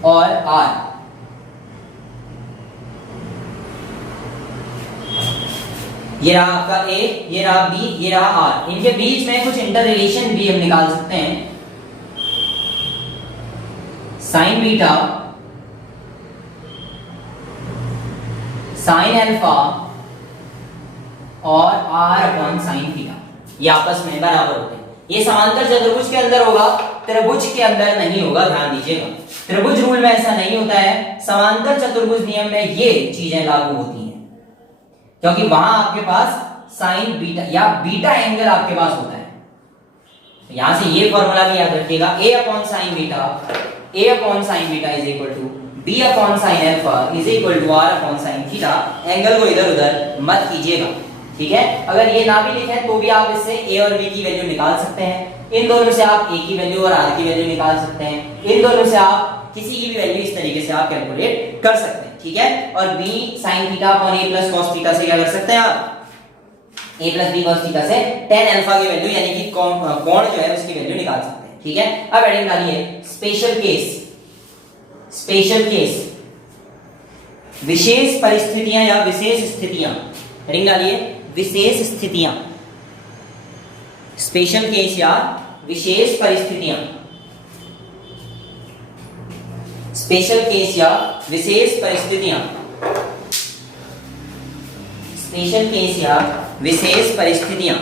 और आर, ये रहा आपका ए, ये रहा बी, ये रहा आर, इनके बीच में कुछ इंटर रिलेशन भी हम निकाल सकते हैं। साइन बीटा साइन अल्फा और r अपॉन साइन थीटा, ये आपस में बराबर होते हैं। ये समांतर चतुर्भुज के अंदर होगा, त्रिभुज के अंदर नहीं होगा, ध्यान दीजिएगा। त्रिभुज रूल में ऐसा नहीं होता है, समांतर चतुर्भुज नियम में ये चीजें लागू होती हैं, क्योंकि वहां आपके पास साइन बीटा या बीटा एंगल आपके पास होता है। यहां से ये फॉर्मूला भी याद रखिएगा, a upon sine beta is equal to b upon sine alpha is equal to r upon sine theta. Angle को इधर उधर मत कीजिएगा, ठीक है। अगर ये ना भी लिखें तो भी आप इससे a और b की वैल्यू निकाल सकते हैं। इन दोनों से आप a की वैल्यू और r की वैल्यू निकाल सकते हैं। इन दोनों से आप किसी की भी वैल्यू इस तरीके से आप कैलकुलेट कर सकते हैं, ठीक है। और b sin theta upon a plus cos theta से क्या कर सकते हैं आप, a plus b cos theta से tan अल्फा की वैल्यू यानी कि कोण जो है उसकी वैल्यू निकाल सकते हैं, ठीक है। अब हेडिंग डालिए स्पेशल केस, विशेष परिस्थितियां या विशेष स्थितियां। हेडिंग डालिए विशेष स्थितियां, स्पेशल केस या विशेष परिस्थितियां, स्पेशल केस या विशेष परिस्थितियां, स्पेशल केस या विशेष परिस्थितियां।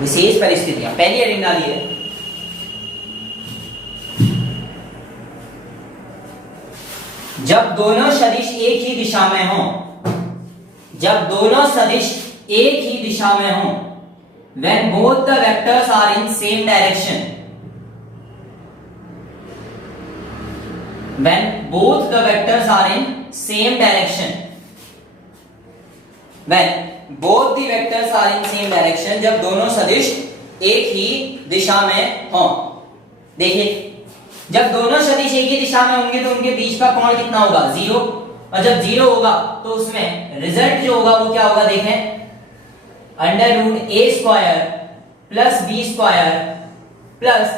विशेष परिस्थितियां, पहली हेडिंग डालिए जब दोनों सदिश एक ही दिशा में हों, जब दोनों सदिश एक ही दिशा में हों, when both the vectors are in same direction, when both the vectors are in same direction, when both the vectors are in same direction, जब दोनों सदिश एक ही दिशा में हों। देखिए जब दोनों सदिश एक ही दिशा में होंगे तो उनके बीच का कोण कितना होगा, 0। और जब 0 होगा तो उसमें रिजल्ट जो होगा वो क्या होगा, देखें under root a square plus b square plus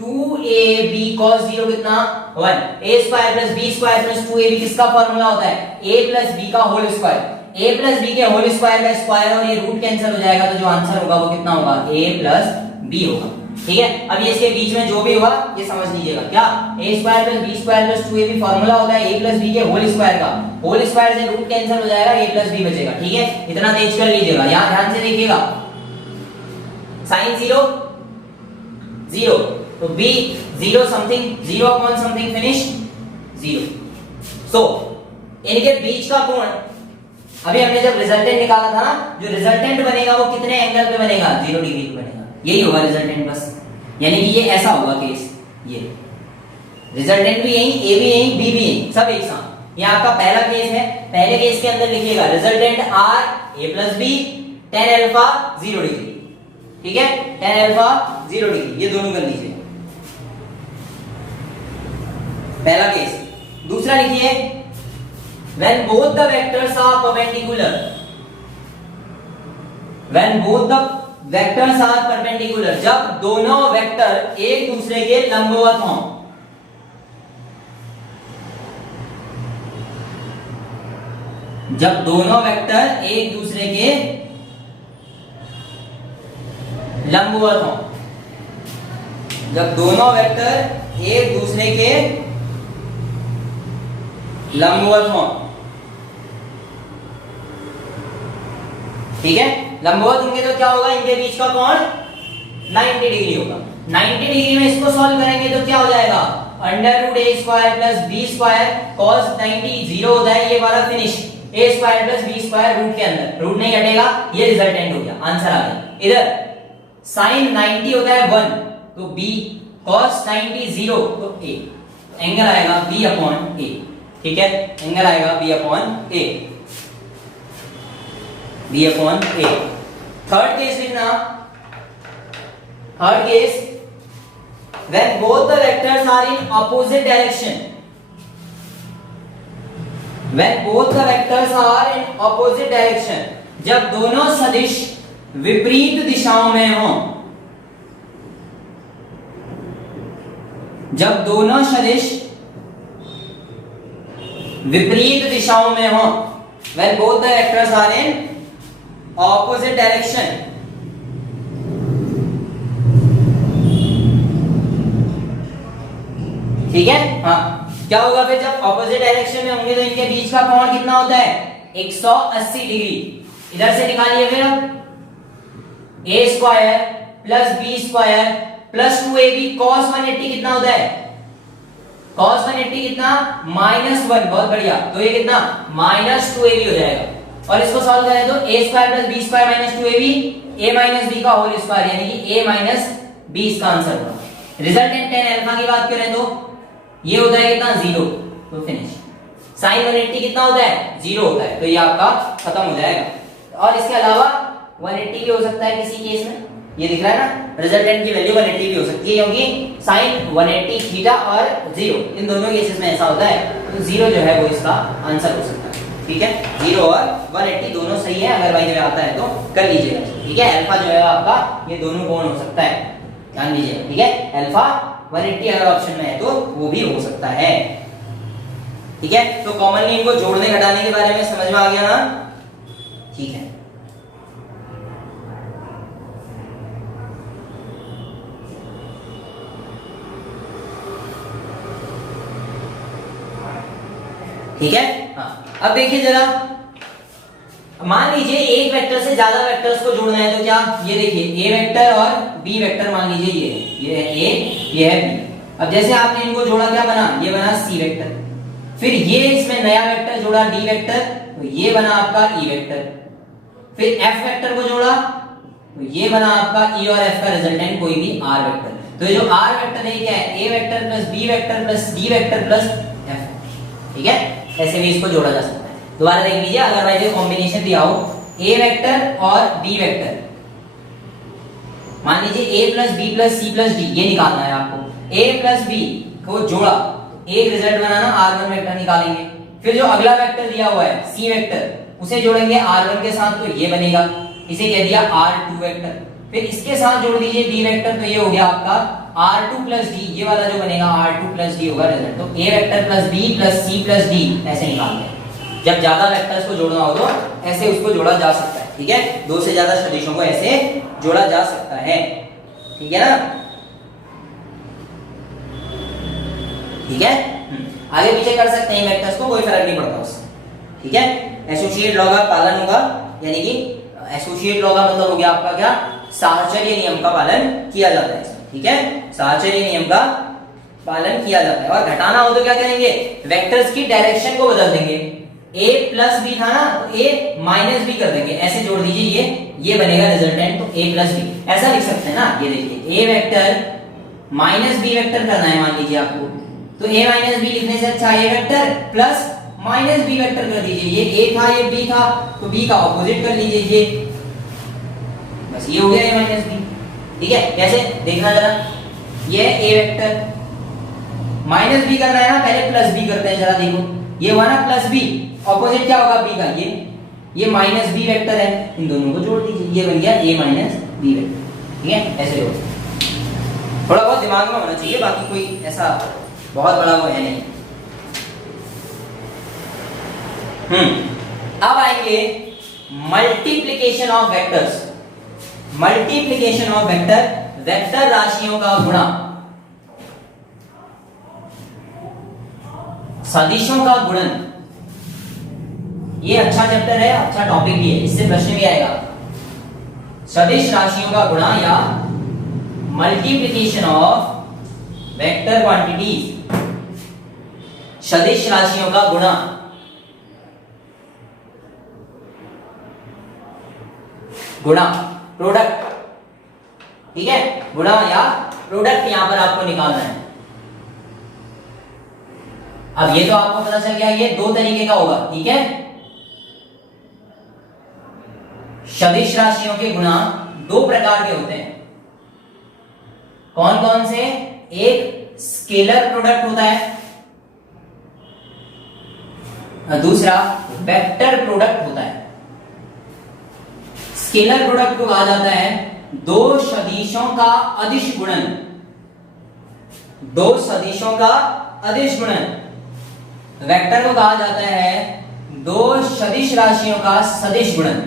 2ab cos 0 कितना 1। a square plus b square plus 2ab किसका फॉर्मूला होता है, a प्लस b का whole square. a plus b के होल स्क्वायर का स्क्वायर और ये रूट कैंसिल हो जाएगा, तो जो आंसर होगा वो कितना होगा, a प्लस b होगा, ठीक है। अब ये इसके बीच में जो भी होगा ये समझ लीजिएगा, क्या a square plus b square plus 2ab formula होता है a प्लस b के होल स्क्वायर का, होल स्क्वायर से रूट कैंसिल हो जाएगा, a प्लस b बचेगा, ठीक है। इतना तेज कर लीजिएगा। यहां ध्यान से देखिएगा, साइन 0 0 तो b 0 something 0 upon something finish 0। सो इनके बीच का कोण, अभी हमने जब रिजल्टेंट निकाला था ना, जो रिजल्टेंट बनेगा वो कितने एंगल पे बनेगा, 0 डिग्री पे बनेगा, यही होगा रिजल्टेंट बस। यानी कि ये ऐसा होगा केस, ये रिजल्टेंट भी यही, a भी यही, b भी यही, सब एक साथ। ये आपका पहला केस है। पहले केस के अंदर लिखिएगा resultant r a plus b tan alpha 0 degree, ठीक है, tan अल्फा 0 डिग्री, ये दोनों कर लीजिए पहला केस। दूसरा लिखिए when both the vectors are perpendicular, when both the vectors are perpendicular, जब दोनों वेक्टर एक दूसरे के लंबवत हों, जब दोनों वेक्टर एक दूसरे के लंबवत हों, जब दोनों वेक्टर एक दूसरे के लंबवत हों, ठीक है। लंबवत होंगे तो क्या होगा, इनके बीच का कोण 90 डिग्री होगा। 90 डिग्री में इसको सॉल्व करेंगे तो क्या हो जाएगा, under root a square plus b square cos 90 0 होता है, ये वाला finish a square plus b square root के अंदर, रूट नहीं हटेगा, ये रिजल्टेंट हो गया, आंसर आ गया। इधर sin 90 होता है 1 तो b, cos 90 0 तो a, एंगल आएगा b अपॉन a, ठीक है, एंगल आएगा b upon a, b upon a। Third case लिखना, third case when both the vectors are in opposite direction, when both the vectors are in opposite direction, जब दोनों सदिश विपरीत दिशाओं में हों, जब दोनों सदिश विपरीत दिशाओं में हों, when both the vectors are in opposite direction, ठीक है। हाँ, क्या होगा फिर जब ऑपोजिट डायरेक्शन में होंगे तो इनके बीच का कोण कितना होता है 180 डिग्री। इधर से निकालिए फिर a square plus B square plus 2ab cos 180 कितना होता है cos 180 कितना -1। बहुत बढ़िया, तो ये कितना -2ab हो जाएगा। और इसको सॉल्व करें तो a square plus B square minus 2ab a minus B का होल स्क्वायर यानी कि a माइनस बी इसका आंसर होगा। रिजल्टेंट tan अल्फा की बात करें तो ये होता है कितना 0, तो फिनिश। sin 180 कितना होता है 0 होता है, तो ये आपका खत्म हो जाएगा। और इसके अलावा 180 भी हो सकता है किसी केस में, ये दिख रहा है ना, रिजल्टेंट की वैल्यू 180 भी हो सकती है क्योंकि sin 180 थीटा और 0 इन दोनों केसेस में ऐसा होता है, तो 0 जो है वो इसका आंसर हो सकता है। ठीक है, 0 और 180 दोनों सही है, अगर भाई में आता है तो कर लीजिएगा। ठीक है, अल्फा जो है आपका ये दोनों कोण हो सकता है, ध्यान दीजिएगा। ठीक है, अल्फा 180 अगर ऑप्शन में है तो वो भी हो सकता है। ठीक है, तो कॉमनली इनको जोड़ने घटाने के बारे में समझ में आ गया ना। ठीक है, ठीक है। हाँ, अब देखिए जरा, मान लीजिए एक वेक्टर से ज्यादा वेक्टर्स को जोड़ना है तो क्या, ये देखिए a वेक्टर और b वेक्टर, मान लीजिए ये है a, ये है b। अब जैसे आपने इनको जोड़ा क्या बना, ये बना c वेक्टर। फिर ये इसमें नया वेक्टर जोड़ा d वेक्टर, तो ये बना आपका e वेक्टर। फिर f वेक्टर को जोड़ा तो ये बना आपका e और f का रिजल्टेंट कोई भी r वेक्टर। तो ये जो r वेक्टर है क्या है a vector plus b vector plus d vector plus f। ठीक है, ऐसे भी इसको जोड़ा जा सकता है। दोबारा देख लीजिए, अगर भाई जो कॉम्बिनेशन दिया हो a वेक्टर और b वेक्टर, मान लीजिए a plus b plus c plus d, ये निकालना है आपको। a प्लस b को जोड़ा, एक रिजल्ट बनाना r1 वेक्टर निकालेंगे। फिर जो अगला वेक्टर दिया हुआ है c वेक्टर, उसे जोड़ेंगे r1 के साथ, तो ये बनेगा, इसे कह दिया r2 वेक्टर। फिर इसके साथ जोड़ दीजिए b वेक्टर, तो ये हो गया आपका r2 प्लस d, ये वाला जो बनेगा r2 प्लस d होगा रिजल्ट। तो a vector plus b plus c plus d ऐसे निकालते हैं। जब ज्यादा वेक्टर्स को जोड़ना हो तो ऐसे उसको जोड़ा जा सकता है। ठीक है, दो से ज्यादा सदिशों को ऐसे जोड़ा जा सकता है। ठीक है ना, ठीक है। आगे पीछे कर सकते हैं वेक्टर्स को, कोई फर्क नहीं पड़ता उससे। ठीक है, एसोसिएट लॉ का पालन होगा, यानी कि एसोसिएट लॉ का मतलब हो गया आपका क्या, साहचर्य नियम का पालन किया जाता है। ठीक है, साहचर्य नियम का पालन किया जाता है। और घटाना हो तो क्या करेंगे, वेक्टर्स की डायरेक्शन को बदल देंगे। a प्लस बी था ना, तो a माइनस बी कर देंगे, ऐसे जोड़ दीजिए, ये बनेगा रिजल्टेंट, तो a प्लस बी ऐसा लिख सकते हैं ना। ये देखिए a vector minus B vector करना है मान लीजिए आपको, तो a माइनस बी लिखने से अच्छा a vector plus minus B vector कर दीजिए। ये a था, ये b था, तो b का ऑपोजिट कर लीजिए, ये बस ये हो गया a माइनस बी। ठीक है, कैसे देखना जरा, ये a वेक्टर माइनस बी करना है ना, पहले प्लस बी करते हैं, जरा देखो, ये हुआ ना प्लस बी, ऑपोजिट क्या होगा b का, ये माइनस बी वेक्टर है, इन दोनों को जोड़ दीजिए, ये बन गया a माइनस बी वेक्टर। ठीक है, ऐसे हो, थोड़ा बहुत दिमाग में होना चाहिए, बाकी कोई ऐसा बहुत बड़ा वो है नहीं। अब आएंगे multiplication of vectors. Multiplication of vector, vector राशियों का गुणा, सदिशों का गुणन। ये अच्छा चैप्टर है, अच्छा टॉपिक भी है, इससे प्रश्न भी आएगा। सदिश राशियों का गुणा या मल्टीप्लिकेशन ऑफ वेक्टर क्वांटिटीज, सदिश राशियों का गुणा। गुणा प्रोडक्ट, ठीक है, गुणा या प्रोडक्ट यहां पर आपको निकालना है। अब ये तो आपको पता चल गया, ये दो तरीके का होगा। ठीक है, सदिश राशियों के गुणा दो प्रकार के होते हैं। कौन कौन से, एक स्केलर प्रोडक्ट होता है, दूसरा वेक्टर प्रोडक्ट होता है। स्केलर प्रोडक्ट को कहा जाता है दो सदिशों का अदिश गुणन, दो सदिशों का अदिश गुणन। वेक्टर को कहा जाता है दो सदिश राशियों का सदिश गुणन,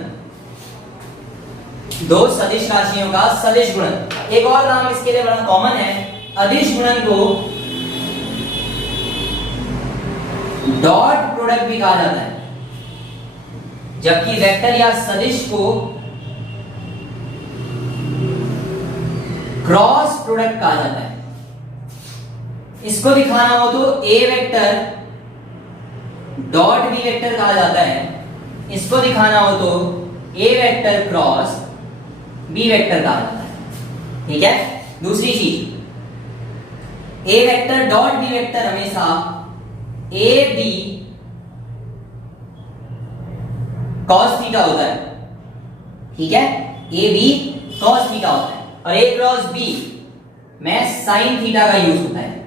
दो सदिश राशियों का सदिश गुणन। एक और नाम इसके लिए बड़ा कॉमन है, अदिश गुणन को डॉट प्रोडक्ट भी कहा जाता है, जबकि वेक्टर या सदिश को क्रॉस प्रोडक्ट कहा जाता है। इसको दिखाना हो तो ए वेक्टर डॉट बी वेक्टर कहा जाता है, इसको दिखाना हो तो ए वेक्टर क्रॉस बी वेक्टर कहा जाता है। ठीक है, दूसरी चीज, ए वेक्टर डॉट बी वेक्टर हमेशा ए बी कॉस थीटा होता है। ठीक है, ए बी कॉस थीटा होता है और ए क्रॉस बी में साइन थीटा का यूज होता है।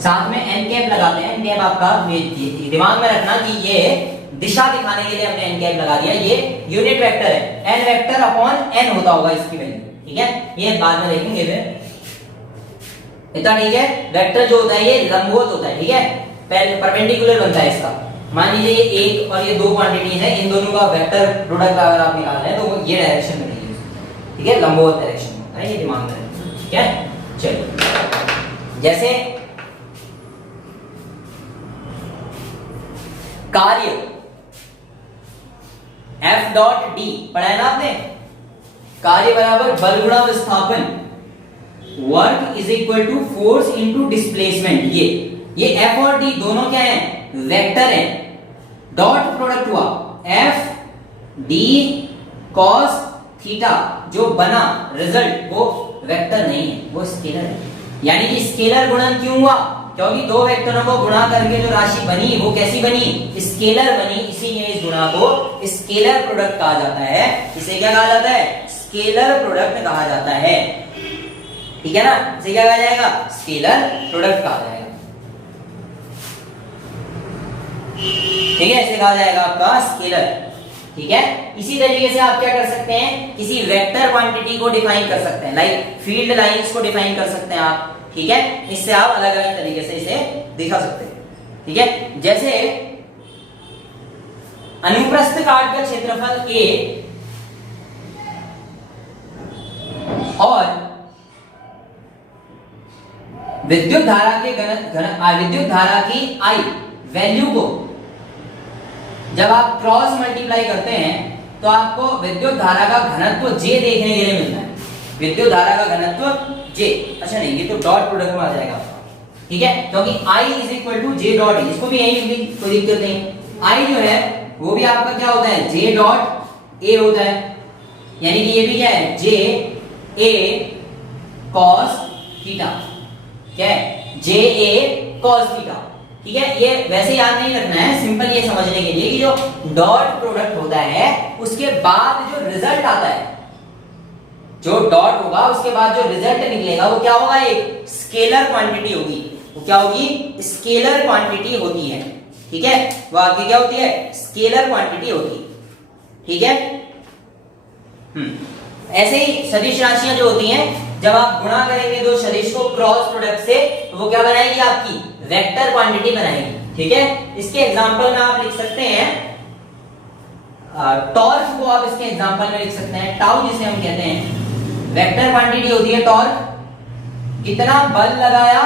साथ में एन कैप लगाते हैं। एन कैप आपका दिमाग में रखना कि ये दिशा दिखाने के लिए हमने एन कैप लगा दिया। ये यूनिट वेक्टर है, एन वेक्टर अपॉन एन होता होगा इसकी वैल्यू। ठीक है, ये बाद में देखेंगे फिर। इतना ठीक है। वेक्टर जो होता है ये लंबवत होता है। ठीक है, परपेंडिकुलर बनता है इसका। मान लीजिए ये एक और ये दो क्वांटिटीज है, इन दोनों का वेक्टर प्रोडक्ट अगर आप निकाल रहे हैं तो ये डायरेक्शन बनेगी। ठीक है, लंबवत डायरेक्शन होता है, ये दिमाग में रखना। ठीक है, चलिए, जैसे कार्य F डॉट डी पढ़ा है ना आपने, कार्य बराबर बल गुणा विस्थापन, work is equal to force into displacement. ये F और D दोनों क्या हैं? वेक्टर हैं। डॉट प्रोडक्ट हुआ F D cos थीटा, जो बना रिजल्ट वो वेक्टर नहीं है, वो स्केलर है। यानी कि स्केलर गुणन क्यों हुआ? क्योंकि दो वेक्टरों को गुणा करके जो राशि बनी वो कैसी बनी? स्केलर बनी। इसीलिए इस गुणा को स्केलर प्रोडक्ट कहा जाता है। इसे क्या कहा जाता है? स्केलर प्रोडक्ट कहा जाता है। ठीक है ना, इसे क्या कहा जाएगा? स्केलर प्रोडक्ट कहा जाएगा। ठीक है, इसे कहा जाएगा आपका स्केलर। ठीक है, इसी तरीके से आप क्या कर सकते हैं? किसी वेक्टर क्वांटिटी को डिफाइन कर सकते हैं, लाइक फील्ड लाइंस को डिफाइन कर सकते हैं आप। ठीक है, इससे आप अलग अलग तरीके से इसे दिखा सकते हैं। ठीक है, जैसे अनुप्रस्थ काट का क्षेत्रफल A और विद्युत धारा के विद्युत धारा की I वैल्यू को जब आप क्रॉस मल्टीप्लाई करते हैं तो आपको विद्युत धारा का घनत्व J देखने के लिए मिलता है। विद्युत धारा का घनत्व J। अच्छा नहीं, ये तो डॉट प्रोडक्ट में आ जाएगा आपका। ठीक है, क्योंकि I is equal to J dot E, इसको भी यही लिखने की कोई दिक्कत नहीं। I जो है वो भी आपका क्या होता है? J डॉट A होता है। यानी कि ये भी क्या है? J A cos theta. क्या है? J A cos theta. ठीक है, ये वैसे याद नहीं रखना है, सिंपल ये समझने के लिए कि जो डॉट प्रोडक्ट होता है उसके बाद जो रिजल्ट आता है, जो डॉट होगा उसके बाद जो रिजल्ट निकलेगा वो क्या होगा? एक स्केलर क्वांटिटी होगी। वो क्या होगी? स्केलर क्वांटिटी होती है। ठीक है, वो आपकी क्या होती है? स्केलर क्वांटिटी होती है। ठीक है, ऐसे ही सदिश राशियां जो होती हैं, जब आप गुणा करेंगे दो सदिश को क्रॉस प्रोडक्ट से तो वो क्या बनाएगी? आपकी वेक्टर क्वांटिटी बनाएगी। ठीक है, इसके एग्जांपल में आप लिख सकते हैं टॉर्क को, आप इसके एग्जांपल में लिख सकते हैं टाउ, जिसे हम कहते हैं वेक्टर क्वांटिटी होती है टॉर्क। कितना बल लगाया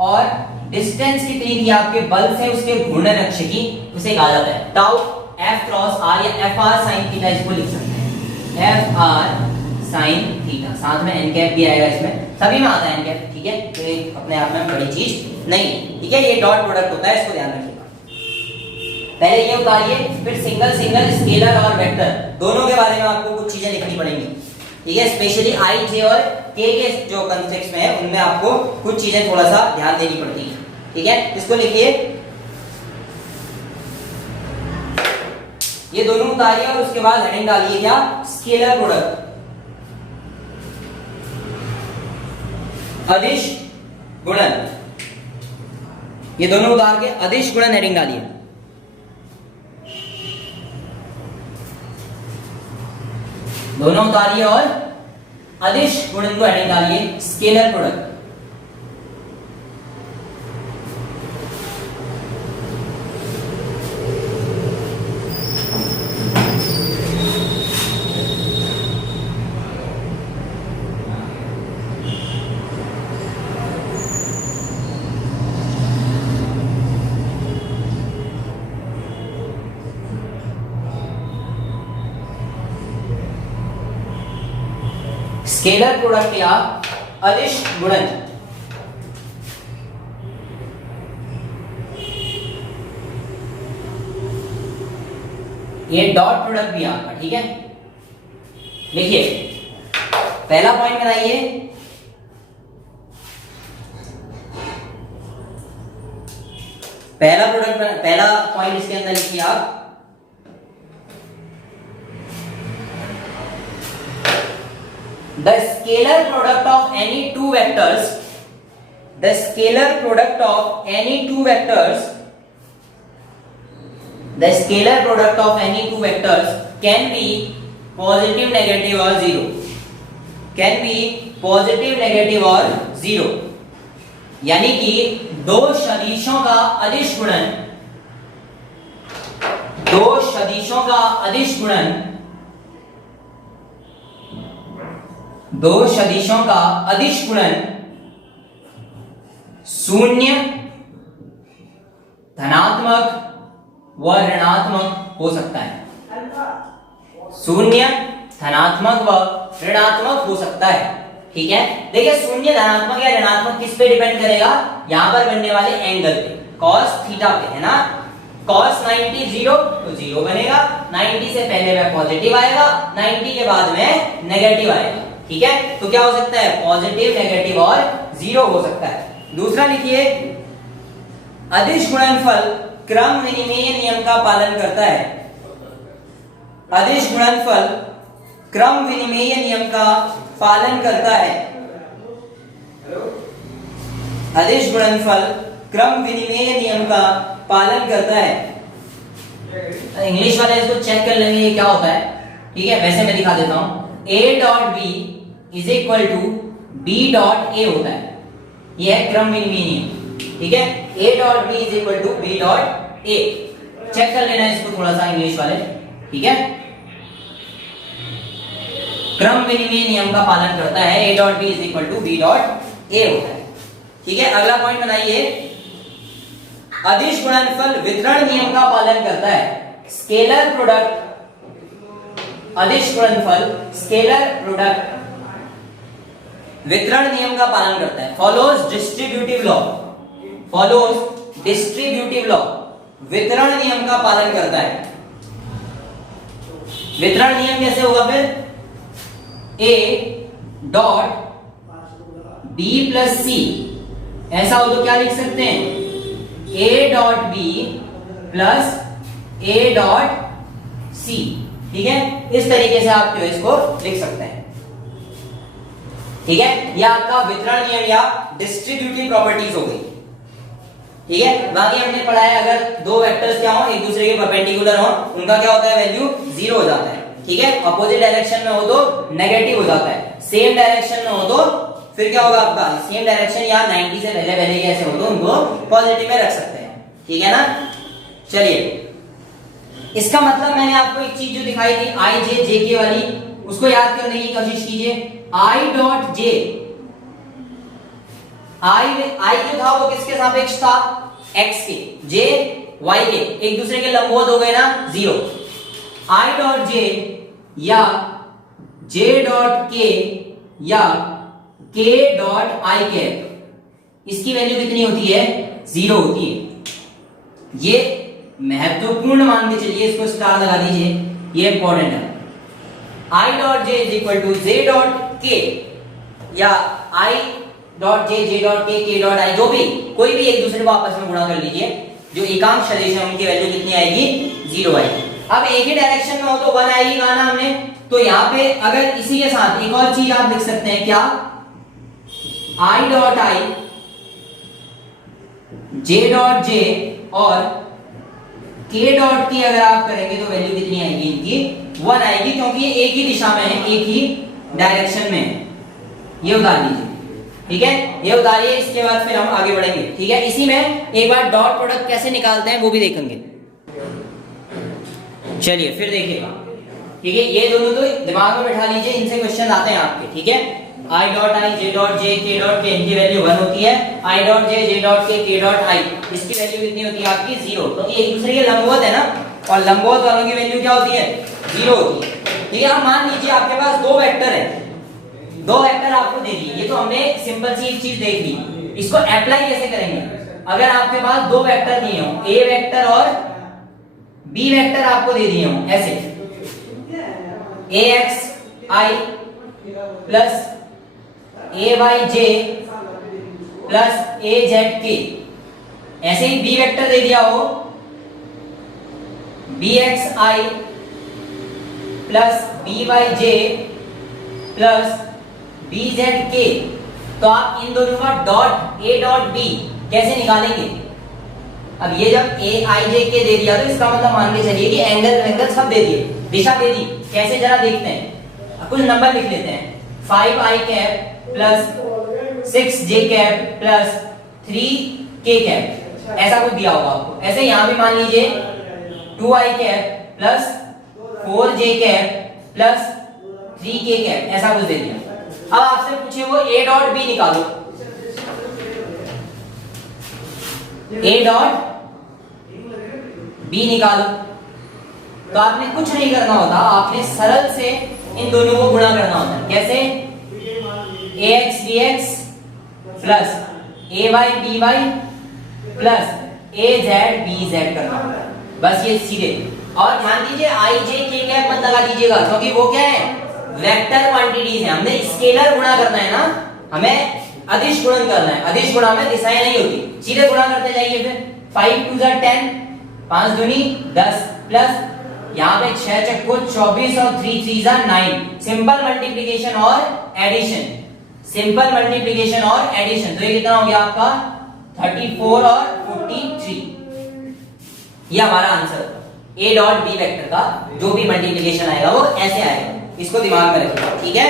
और डिस्टेंस कितनी थी आपके बल से उसके घूर्णन अक्ष की, उसे कहा जाता है टाउ F क्रॉस R या FR sin थीटा, इसको लिख सकते हैं FR sin थीटा। साथ में n कैप भी आएगा, इसमें सभी में आता है n कैप। ठीक है, तो ये अपने आप में बड़ी चीज नहीं। ठीक है, ये डॉट प्रोडक्ट होता है, इसको ध्यान रखिएगा। पहले ये उतारिए, फिर सिंगल सिंगल स्केलर और वेक्टर दोनों के बारे में आपको कुछ चीजें लिखनी पड़ेंगी। ठीक है, स्पेशली I J और K के जो कंसेप्ट में है उनमें आपको कुछ चीजें थोड़ा सा ध्यान देनी पड़ती है। ठीक है, इसको लिखिए, ये दोनों उतारिए और उसके बाद हेडिंग डालिए क्या? स्केलर प्रोडक्ट, अदिश गुणन। ये दोनों उतार के अदिश गुणन हेडिंग डालिए। दोनों उतारिए और अदिश गुणन को हेडिंग डालिए स्केलर प्रोडक्ट। स्केलर प्रोडक्ट या अदिश गुणन। ये डॉट प्रोडक्ट भी आपका, ठीक है। देखिए पहला पॉइंट बनाइए, पहला पॉइंट इसके अंदर लिखिए आप, the scalar product of any two vectors, the scalar product of any two vectors, the scalar product of any two vectors can be positive, negative और zero, can be positive, negative और zero. यानी कि दो सदिशों का अदिश गुणन, दो सदिशों का अदिश गुणन, दो सदिशों का अदिश गुणन शून्य, धनात्मक व ऋणात्मक हो सकता है। शून्य, धनात्मक व ऋणात्मक हो सकता है, ठीक है। देखिए शून्य, धनात्मक या ऋणात्मक किस पे डिपेंड करेगा, यहां पर बनने वाले एंगल पे, cos थीटा पे, है ना। cos 90 जीरो तो जीरो बनेगा, 90 से पहले में पॉजिटिव आएगा, 90 के बाद में नेगेटिव आएगा, ठीक है। तो क्या हो सकता है, पॉजिटिव, नेगेटिव और जीरो हो सकता है। दूसरा लिखिए, अदिश गुणनफल क्रम विनिमेय नियम का पालन करता है। अदिश गुणनफल क्रम विनिमेय नियम का पालन करता है। अदिश गुणनफल क्रम विनिमेय नियम का पालन करता है। इंग्लिश वाले इसको चेक कर लेंगे ये क्या होता है, ठीक है। वैसे मैं दिखा देता हूं, a dot B is equal to B dot A होता है, यह है क्रम विनिमेय नियम, ठीक है। a dot B is equal to B dot A, check कर लेना इसको थोड़ा सा इंग्लिश वाले, ठीक है। क्रम विनिमय नियम का पालन करता है, a dot B is equal to B dot A होता है, ठीक है। अगला पॉइंट बनाइए, अदिश गुणनफल वितरण नियम का पालन करता है। स्केलर प्रोडक्ट, अदिश गुणनफल स्केलर प्रोडक्ट वितरण नियम का पालन करता है। Follows distributive law, follows distributive law, वितरण नियम का पालन करता है। वितरण नियम कैसे होगा फिर, a डॉट b प्लस सी, ऐसा हो तो क्या लिख सकते हैं, a dot b plus a dot c, ठीक है। इस तरीके से आप जो इसको लिख सकते हैं, ठीक है। यह आपका वितरण नियम या डिस्ट्रीब्यूटिव प्रॉपर्टीज हो गई, ठीक है। बाकी हमने पढ़ा है अगर दो वेक्टर्स क्या हो, एक दूसरे के परपेंडिकुलर हो, उनका क्या होता है, वैल्यू जीरो हो जाता है, ठीक है। अपोजिट डायरेक्शन में हो तो नेगेटिव हो जाता है, सेम डायरेक्शन में हो तो फिर क्या होगा आपका, सेम डायरेक्शन या 90 से पहले पहले कैसे हो तो उनको पॉजिटिव में रख सकते हैं, ठीक है ना। चलिए इसका मतलब मैंने आपको एक चीज जो दिखाई थी आई जे जे के वाली, उसको याद करने की कोशिश कीजिए। आई डॉट जे, आई जो था वो किसके सापेक्ष था, एक्स के, जे वाई के, एक दूसरे के लंबवत हो गए ना, जीरो। आई डॉट जे या जे डॉट के या के डॉट आई कैप, इसकी वैल्यू कितनी होती है, जीरो होती है। ये महत्वपूर्ण मान के चलिए, इसको स्टार लगा दीजिए, ये इंपॉर्टेंट है। I dot J is equal to J dot K या I dot J, J dot K dot I, जो भी कोई भी एक दूसरे को आपस में गुणा कर लीजिए, जो एकांक सदिश है उनकी वैल्यू कितनी आएगी, जीरो आएगी। अब एक ही डायरेक्शन में हो तो वन आएगी, कहा ना हमने, तो यहाँ पे अगर इसी के साथ एक और चीज आप लिख सकते हैं, क्या, I dot I, J dot J और के डॉट की अगर आप करेंगे तो वैल्यू कितनी आएगी इनकी, वन आएगी, क्योंकि ये एक ही दिशा में है, एक ही डायरेक्शन में है। ये उतार लीजिए, ठीक है, ये उतारिए, इसके बाद फिर हम आगे बढ़ेंगे, ठीक है। इसी में एक बार डॉट प्रोडक्ट कैसे निकालते हैं वो भी देखेंगे। चलिए फिर देखिएगा, ठीक है। ये दोनों तो दिमाग में बैठा लीजिए, इनसे क्वेश्चन आते हैं आपके, ठीक है। I dot I, J dot J, के डॉट के, इनकी वैल्यू वन होती है। I dot J, J dot K dot आई, इसकी वैल्यू कितनी होती है आपकी, जीरो, क्योंकि एक दूसरे के लंबवत है ना, और लंबवत वालों की वैल्यू क्या होती है, जीरो होती है, ठीक है। अब मान लीजिए आपके पास दो वेक्टर है, दो वेक्टर आपको दे दिए, ये तो हमने सिंपल सी एक चीज देख ली। इसको अप्लाई कैसे करेंगे? अगर आपके पास दो वेक्टर दिए हो, ए वेक्टर और बी वेक्टर आपको दे दिए हो ऐसे, ए एक्स आई प्लस ए वाई जे प्लस ए जेड के, ऐसे ही बी वेक्टर दे दिया हो बी एक्स आई प्लस बी वाई जे प्लस बी जेड के, तो आप इन दोनों का डॉट ए डॉट बी कैसे निकालेंगे? अब ये जब ए आई जे के दे दिया तो इसका मतलब मान के चलिए कि एंगल सब दे दिए, दिशा दे दी। कैसे जरा देखते हैं, कुछ नंबर लिख लेते हैं। 5i cap plus 6j cap plus 3k cap, ऐसा कुछ दिया होगा आपको। ऐसे यहां भी मान लीजिए 2i cap plus 4j cap plus 3k cap, ऐसा कुछ दे दिया। अब आपसे पूछे वो a डॉट b निकालो, a डॉट b निकालो, तो आपने कुछ नहीं करना होता, आपने सरल से इन दोनों को गुणा करना होता है। कैसे? ax bx plus ay by plus az bz करना होता है, बस ये सीधे। और मान लीजिए i j k कैप मत लगा दीजिएगा, क्योंकि वो क्या है, वेक्टर क्वांटिटीज है, हमने स्केलर गुणा करना है ना, हमें अदिश गुणन करना है। अदिश गुणा में दिशाएं नहीं होती, सीधे गुणा करते जाइए। फिर 5 2 10, 5 दूनी 10 प्लस यहाँ पे 6 चक्को 24 और 3 3 9, सिंपल मल्टीप्लिकेशन और एडिशन, सिंपल मल्टीप्लिकेशन और एडिशन। तो ये कितना हो गया आपका 34 और 43, ये हमारा आंसर होगा। ए डॉट बी वेक्टर का जो भी मल्टीप्लिकेशन आएगा वो ऐसे आएगा, इसको दिमाग में रखिएगा, ठीक है।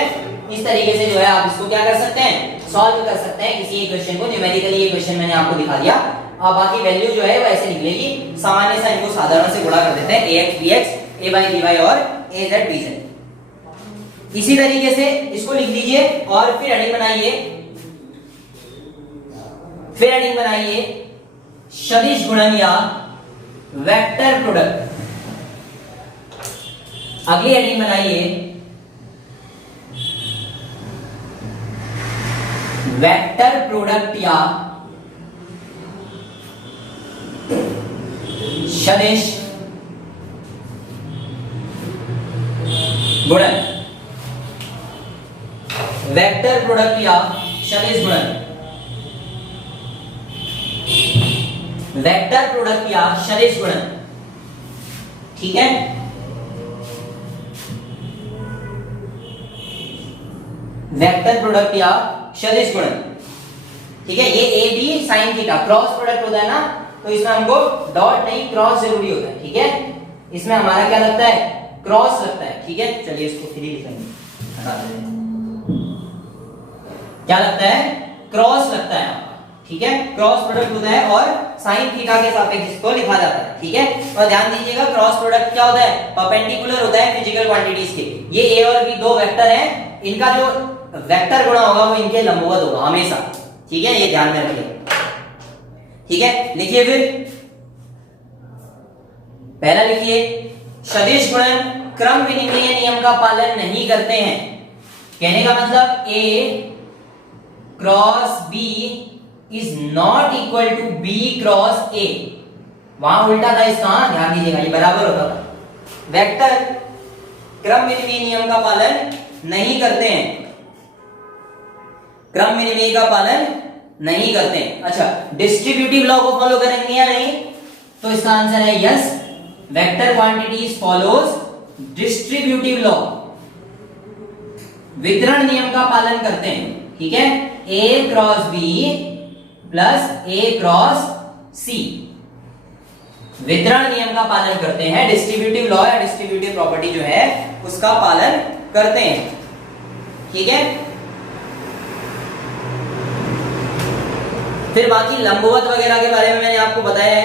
इस तरीके से जो है आप इसको क्या कर सकते हैं, सॉल्व कर सकते हैं किसी एक क्वेश्चन को। न्यूमेरिकली ये क्वेश्चन मैंने आपको दिखा दिया, अब बाकी वैल्यू जो है वो ऐसे निकलेगी। सामान्य सा इनको साधारण से गुणा कर देते हैं, ax bx ay by और az bz। इसी तरीके से इसको लिख लीजिए और फिर हेडिंग बनाइए, फिर हेडिंग बनाइए सदिश गुणन या वेक्टर प्रोडक्ट। अगली हेडिंग बनाइए वेक्टर प्रोडक्ट या सदिश गुणन, वेक्टर प्रोडक्ट या सदिश गुणन, वेक्टर प्रोडक्ट या सदिश गुणन, ठीक है। वेक्टर प्रोडक्ट या सदिश गुणन, ठीक है। ये A B sine theta cross product होता है ना, तो इसमें हमको डॉट नहीं क्रॉस जरूरी होता है, ठीक है। इसमें हमारा क्या लगता है, क्रॉस लगता है, ठीक है। चलिए इसको फिर लिखेंगे, हटा देते हैं। क्या लगता है, क्रॉस लगता है, ठीक है। क्रॉस प्रोडक्ट होता है और साइन थीटा के सापेक्ष इसको लिखा जाता है, ठीक है। और ध्यान दीजिएगा क्रॉस प्रोडक्ट क्या होता है, परपेंडिकुलर होता है फिजिकल क्वांटिटीज के। ये ए और बी दो वेक्टर हैं, इनका जो वेक्टर गुणा होगा वो इनके लंबवत होगा हमेशा, ठीक है। ये ध्यान में रखिए, ठीक है। लिखिए फिर पहला लिखिए, सदिश गुणन क्रम विनिमय नियम का पालन नहीं करते हैं। कहने का मतलब A cross B is not equal to B cross A, वहां उल्टा था इसका, ध्यान दीजिएगा ये बराबर होता था। वेक्टर क्रम विनिमय नियम का पालन नहीं करते हैं, क्रम विनिमय का पालन नहीं करते हैं। अच्छा, डिस्ट्रीब्यूटिव लॉ को फॉलो करेंगे या नहीं, तो इसका आंसर है yes, vector quantities follows distributive law, वितरण नियम का पालन करते हैं, ठीक है। ए क्रॉस बी प्लस ए क्रॉस सी, वितरण नियम का पालन करते हैं, डिस्ट्रीब्यूटिव लॉ या डिस्ट्रीब्यूटिव प्रॉपर्टी जो है उसका पालन करते हैं, ठीक है। फिर बाकी लंबवत वगैरह के बारे में मैंने आपको बताया है,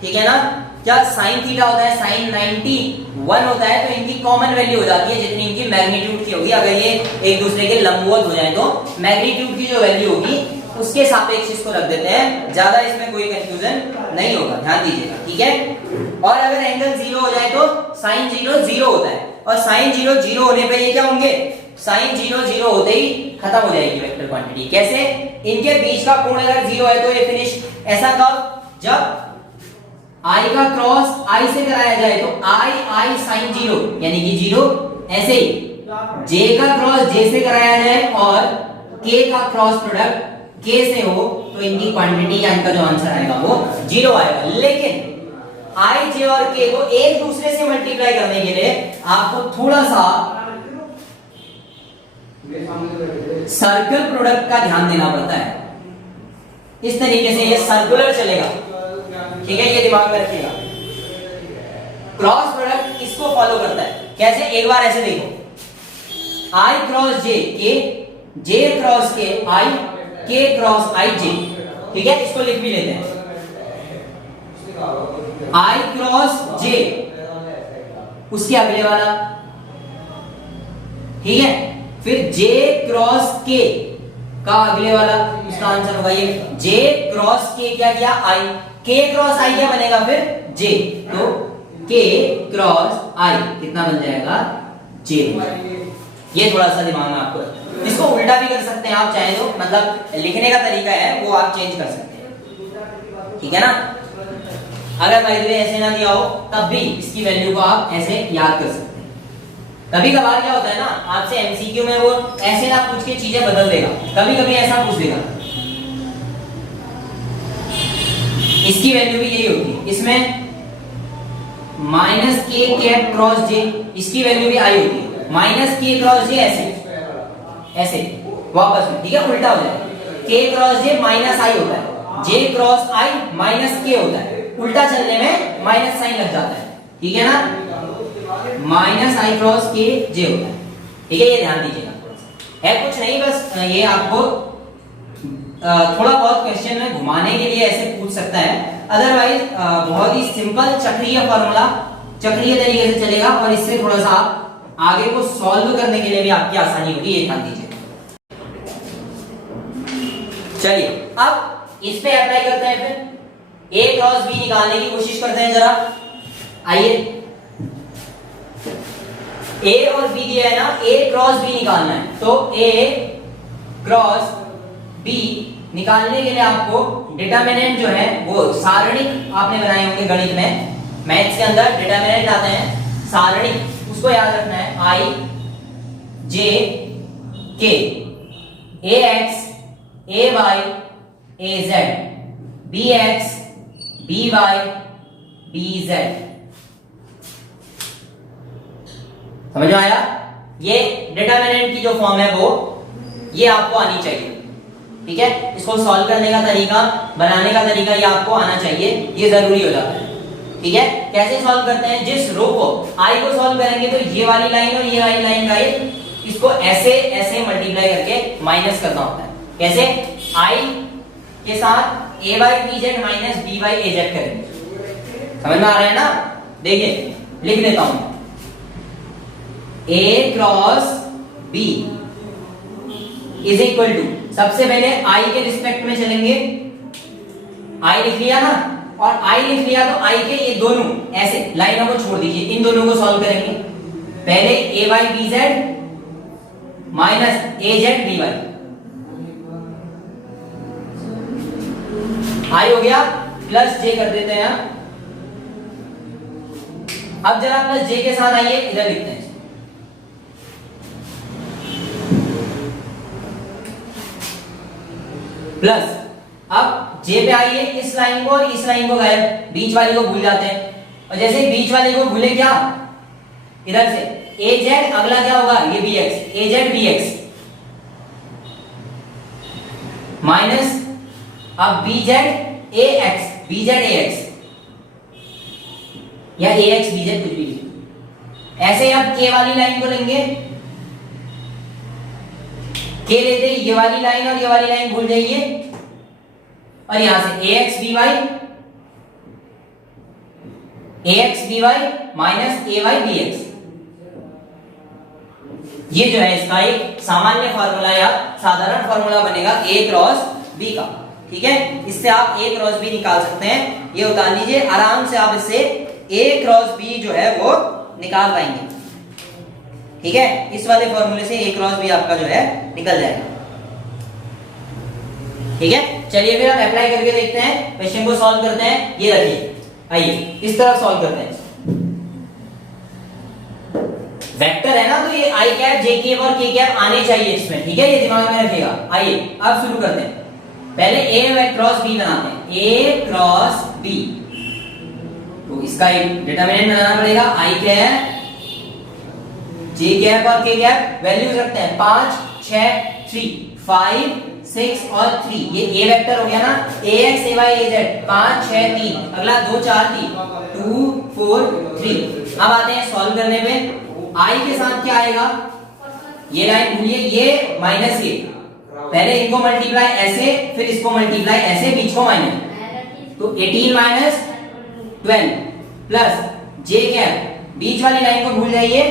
ठीक है ना। क्या साइन थीटा होता है, साइन 91 होता है, तो इनकी कॉमन वैल्यू हो जाती है जितनी इनकी मैग्नीट्यूड की होगी। अगर ये एक दूसरे के लंबवत हो जाए तो मैग्नीट्यूड की जो वैल्यू होगी उसके सापेक्ष इसको रख देते हैं, ज्यादा इसमें कोई कंफ्यूजन नहीं होगा, ध्यान दीजिएगा, ठीक है। और अगर एंगल 0 हो जाए तो साइन 0 0 होता है, और साइन 0 0 होने पे ये क्या होंगे, साइन 0 0 होते ही खत्म हो जाएगी वेक्टर क्वांटिटी। कैसे? इनके बीच का कोण अगर 0 है तो ये फिनिश। ऐसा कब? जब I का क्रॉस I से कराया जाए तो I साइन 0 यानी कि 0। ऐसे ही J का क्रॉस J से कराया जाए और K का क्रॉस प्रोडक्ट K से हो तो इनकी क्वांटिटी या इनका जो आंसर आएगा वो 0 आएगा। लेकिन I, J और K को एक दूसरे से मल्टीप्लाई करने के लिए आपको थोड़ा सा सर्कल प्रोडक्ट का ध्यान देना पड़ता है। इस तरीके से ये सर्कुलर चलेगा, ठीक है, ये दिमाग में रखिएगा। क्रॉस प्रोडक्ट इसको फॉलो करता है। कैसे? एक बार ऐसे देखो, I cross J K, J cross K I, K cross I J, ठीक है, इसको लिख भी लेते हैं। I क्रॉस J उसके अगले वाला, ठीक है, फिर J क्रॉस K का अगले वाला, इसका आंसर होगा ये। J क्रॉस K क्या किया? I, K क्रॉस I क्या बनेगा फिर? J, तो K क्रॉस I कितना बन जाएगा? J। ये थोड़ा सा दिमाग में आपको, इसको उल्टा भी कर सकते हैं आप चाहे तो, मतलब लिखने का तरीका है वो आप चेंज कर सकते हैं, ठीक है ना। अगर बाय द वे ऐसे ना दिया हो तब भी इसकी वैल्यू को आप ऐसे याद कर सकते हैं। कभी कभार क्या होता है ना, आपसे एमसीक्यू में वो ऐसे ना पूछ के चीजें बदल देगा, कभी कभी ऐसा पूछ देगा। इसकी वैल्यू भी यही होती है, इसमें माइनस के कैप क्रॉस जे, इसकी वैल्यू भी आई होती है, माइनस के क्रॉस जे ऐसे ऐसे वापस में, ठीक है, उल्टा हो जाएगा। के क्रॉस जे माइनस आई होता है, जे क्रॉस आई माइनस के होता है, उल्टा चलने में माइनस साइन लग जाता है, ठीक है ना। माइनस आई क्रॉस के जे होता है, ठीक है, ये ध्यान दीजिएगा। है कुछ नहीं, बस ये आपको थोड़ा बहुत क्वेश्चन में घुमाने के लिए ऐसे पूछ सकता है। अदरवाइज बहुत ही सिंपल चक्रीय फॉर्मूला, चक्रीय तरीके से चलेगा और इससे थोड़ा सा आगे को सॉल्व करने के लिए भी आपकी आसानी होगी, ये ध्यान दीजिए। चलिए अब इस पे अप्लाई करते हैं, फिर A क्रॉस B निकालने की कोशिश करते हैं जरा। आइए, A और B दिया है ना, A क्रॉस B निकालना है, तो A क्रॉस B निकालने के लिए आपको डिटरमिनेंट जो है वो सारणिक आपने बनाए होंगे गणित में, मैथ्स के अंदर डिटरमिनेंट आते हैं सारणिक, उसको याद रखना है। I J K AX AY AZ BX BY BZ, समझ में आया? ये डिटरमिनेंट की जो फॉर्म है वो ये आपको आनी चाहिए, ठीक है। इसको सॉल्व करने का तरीका, बनाने का तरीका ये आपको आना चाहिए, ये जरूरी हो जाता है, ठीक है। कैसे सॉल्व करते हैं? जिस रो को आई को सॉल्व करेंगे तो ये वाली लाइन और ये वाली लाइन का इसको ऐसे ऐसे मल्टीप्लाई करके माइनस करना होता है। कैसे? आई के साथ A Y B Z minus B Y A Z करेंगे, समझ में आ रहा है ना? देखिए लिख देता हूं, A cross B is equal to, सबसे पहले आई के रिस्पेक्ट में चलेंगे, आई लिख लिया ना, और आई लिख लिया तो आई के ये दोनों ऐसे लाइनों को छोड़ दीजिए, इन दोनों को सॉल्व करेंगे। पहले ए वाई बी जेड माइनस ए जेड बी वाई, आई हो गया, प्लस जे कर देते हैं। अब जरा प्लस जे के साथ आइए, इधर लिखते हैं प्लस, अब जे पे आइए, इस लाइन को और इस लाइन को गायब, बीच वाली को भूल जाते हैं, और जैसे बीच वाली को भूले क्या, इधर से ए जेड, अगला क्या होगा, ये B X, A Z B X minus, अब B Z A X, B Z A X या ए एक्स बी जेड, कुछ भी ऐसे। अब के वाली लाइन को लेंगे, के लेते ये वाली लाइन और ये वाली लाइन भूल जाइए, और यहां से ए एक्स बी वाई माइनस ए वाई बी एक्स, ये जो है इसका एक सामान्य फार्मूला या साधारण फार्मूला बनेगा ए क्रॉस बी का, ठीक है। इससे आप ए क्रॉस बी निकाल सकते हैं, ये उतार लीजिए, आराम से आप इससे ए क्रॉस बी जो है वो निकाल पाएंगे। ठीक है, इस वाले फॉर्मूले से A क्रॉस B आपका जो है निकल जाएगा। ठीक है, चलिए फिर हम अप्लाई करके देखते हैं, क्वेश्चन को सॉल्व करते हैं। ये रखिए, आइए इस तरफ सॉल्व करते हैं। वेक्टर है ना, तो ये आई कैप, जे कैप और के कैप आने चाहिए इसमें, ठीक है, ये दिमाग में रखिएगा। आइए अब शुरू करते हैं। पहले ए क्रॉस बी बनाते हैं, ए क्रॉस बी, तो इसका एक डिटरमिनेंट बनाना पड़ेगा। आई कैप, जे कैप और के कैप वैल्यूज रखते हैं 5 6 3 5 6 और 3। ये ए वेक्टर हो गया ना, ax ay az 5 6 3, अगला 2 4 3 2 4 3। अब आते हैं सॉल्व करने पे। i के साथ क्या आएगा, ये लाइन भूलिए, ये माइनस ये, पहले इनको मल्टीप्लाई ऐसे, फिर इसको मल्टीप्लाई ऐसे, बीच को माइनस, तो 18 माइनस 12 प्लस जे कैप, बीच वाली लाइन को भूल जाइए,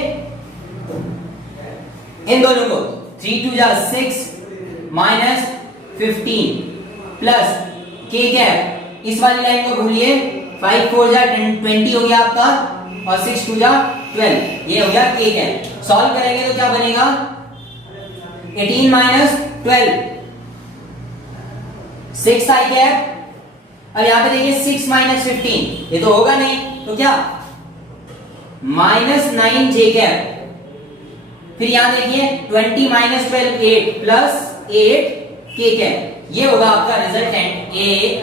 इन दोनों को 3 2 जा 6 माइनस 15 प्लस के कैप, इस वाली लाइन को भूलिए, 5 4 जा 20 हो गया आपका, और 6 2 जा 12, ये हो गया के कैप। सॉल्व करेंगे तो क्या बनेगा, 18 माइनस 12 6 आई कैप। अब यहां पे देखिए 6 माइनस 15, ये तो होगा नहीं, तो क्या माइनस 9 जे कैप। फिर यहां देखिए 20 माइनस 12 8 प्लस 8 के कैप, ये होगा आपका रिजल्टेंट ए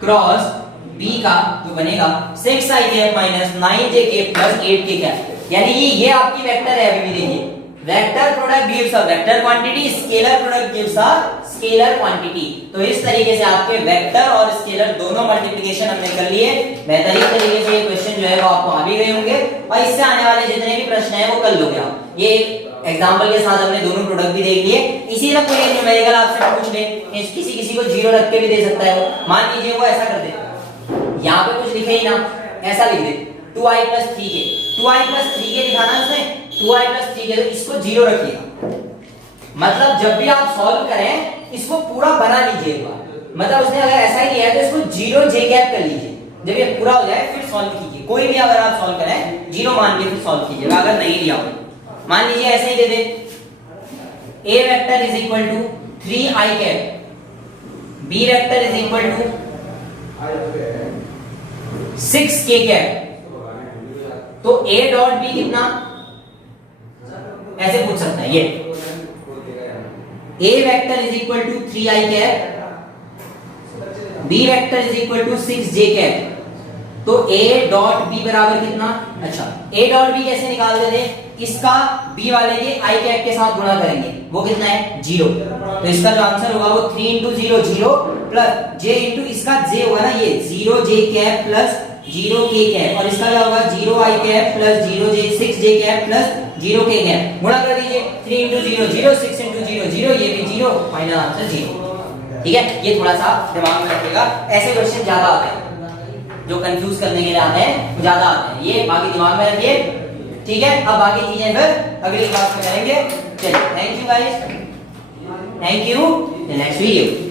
क्रॉस बी का, जो बनेगा 6 आई कैप माइनस 9 जे कैप प्लस 8 के कैप। यानी ये आपकी वेक्टर है। अभी भी देखिए, vector product gives a vector quantity, scalar product gives a scalar quantity. तो इस तरीके से आपके वेक्टर और स्केलर दोनों मल्टीप्लिकेशन हमने कर लिए। बेहतरीन तरीके से ये क्वेश्चन जो है वो आपको आ भी गए होंगे, और इससे आने वाले जितने भी प्रश्न हैं वो कर लोगे आप। ये एग्जांपल के साथ हमने दोनों प्रोडक्ट भी देख लिए। इसी तरह कोई न्यूमेरिकल आपसे पूछ ले, किसी किसी को 0 रख के भी दे सकता है वो। मान लीजिए वो ऐसा कर दे, यहाँ पे कुछ लिखे ही ना, ऐसा लिख दे 2i + 3k, 2i + 3k लिखाना है उसने, 2i + 3k, तो इसको 0 रखिएगा। मतलब जब भी आप सॉल्व करें इसको पूरा बना लीजिए एक बार। मतलब उसने अगर ऐसा ही लिया है तो इसको 0 जे कैप कर लीजिए। जब ये पूरा हो जाए फिर सॉल्व कीजिए। कोई भी अगर आप सॉल्व करें 0 मान के फिर सॉल्व कीजिएगा, अगर नहीं लिया हो। मान लीजिए ऐसे ही दे दे, a vector is equal to 3i cap, b vector is equal to 6k cap, तो a डॉट b कितना, ऐसे पूछ सकता है। ये a vector is equal to 3i cap, b vector is equal to 6j cap, तो a dot b बराबर कितना। अच्छा, a डॉट b कैसे निकाल देते, इसका b वाले के i कैप के साथ गुणा करेंगे, वो कितना है 0। तो इसका जो आंसर होगा वो 3 × 0 0 प्लस j × इसका j होगा ना, ये 0j cap plus 0k cap, और इसका क्या होगा 0i cap plus 6j cap plus 0k cap. गुणा कर दीजिए, 3 × 0 0 6 × 0 0, ये भी 0, फाइनल आंसर 0। ठीक है, ये थोड़ा सा दिमाग में रखिएगा। ऐसे क्वेश्चन ज्यादा आते हैं, जो कंफ्यूज करने के लिए आते हैं वो ज्यादा आते हैं, ये बाकी दिमाग में रखिए। ठीक है, अब बाकी चीजें फिर अगली क्लास में करेंगे। चलिए, thank you guys, thank you, next video.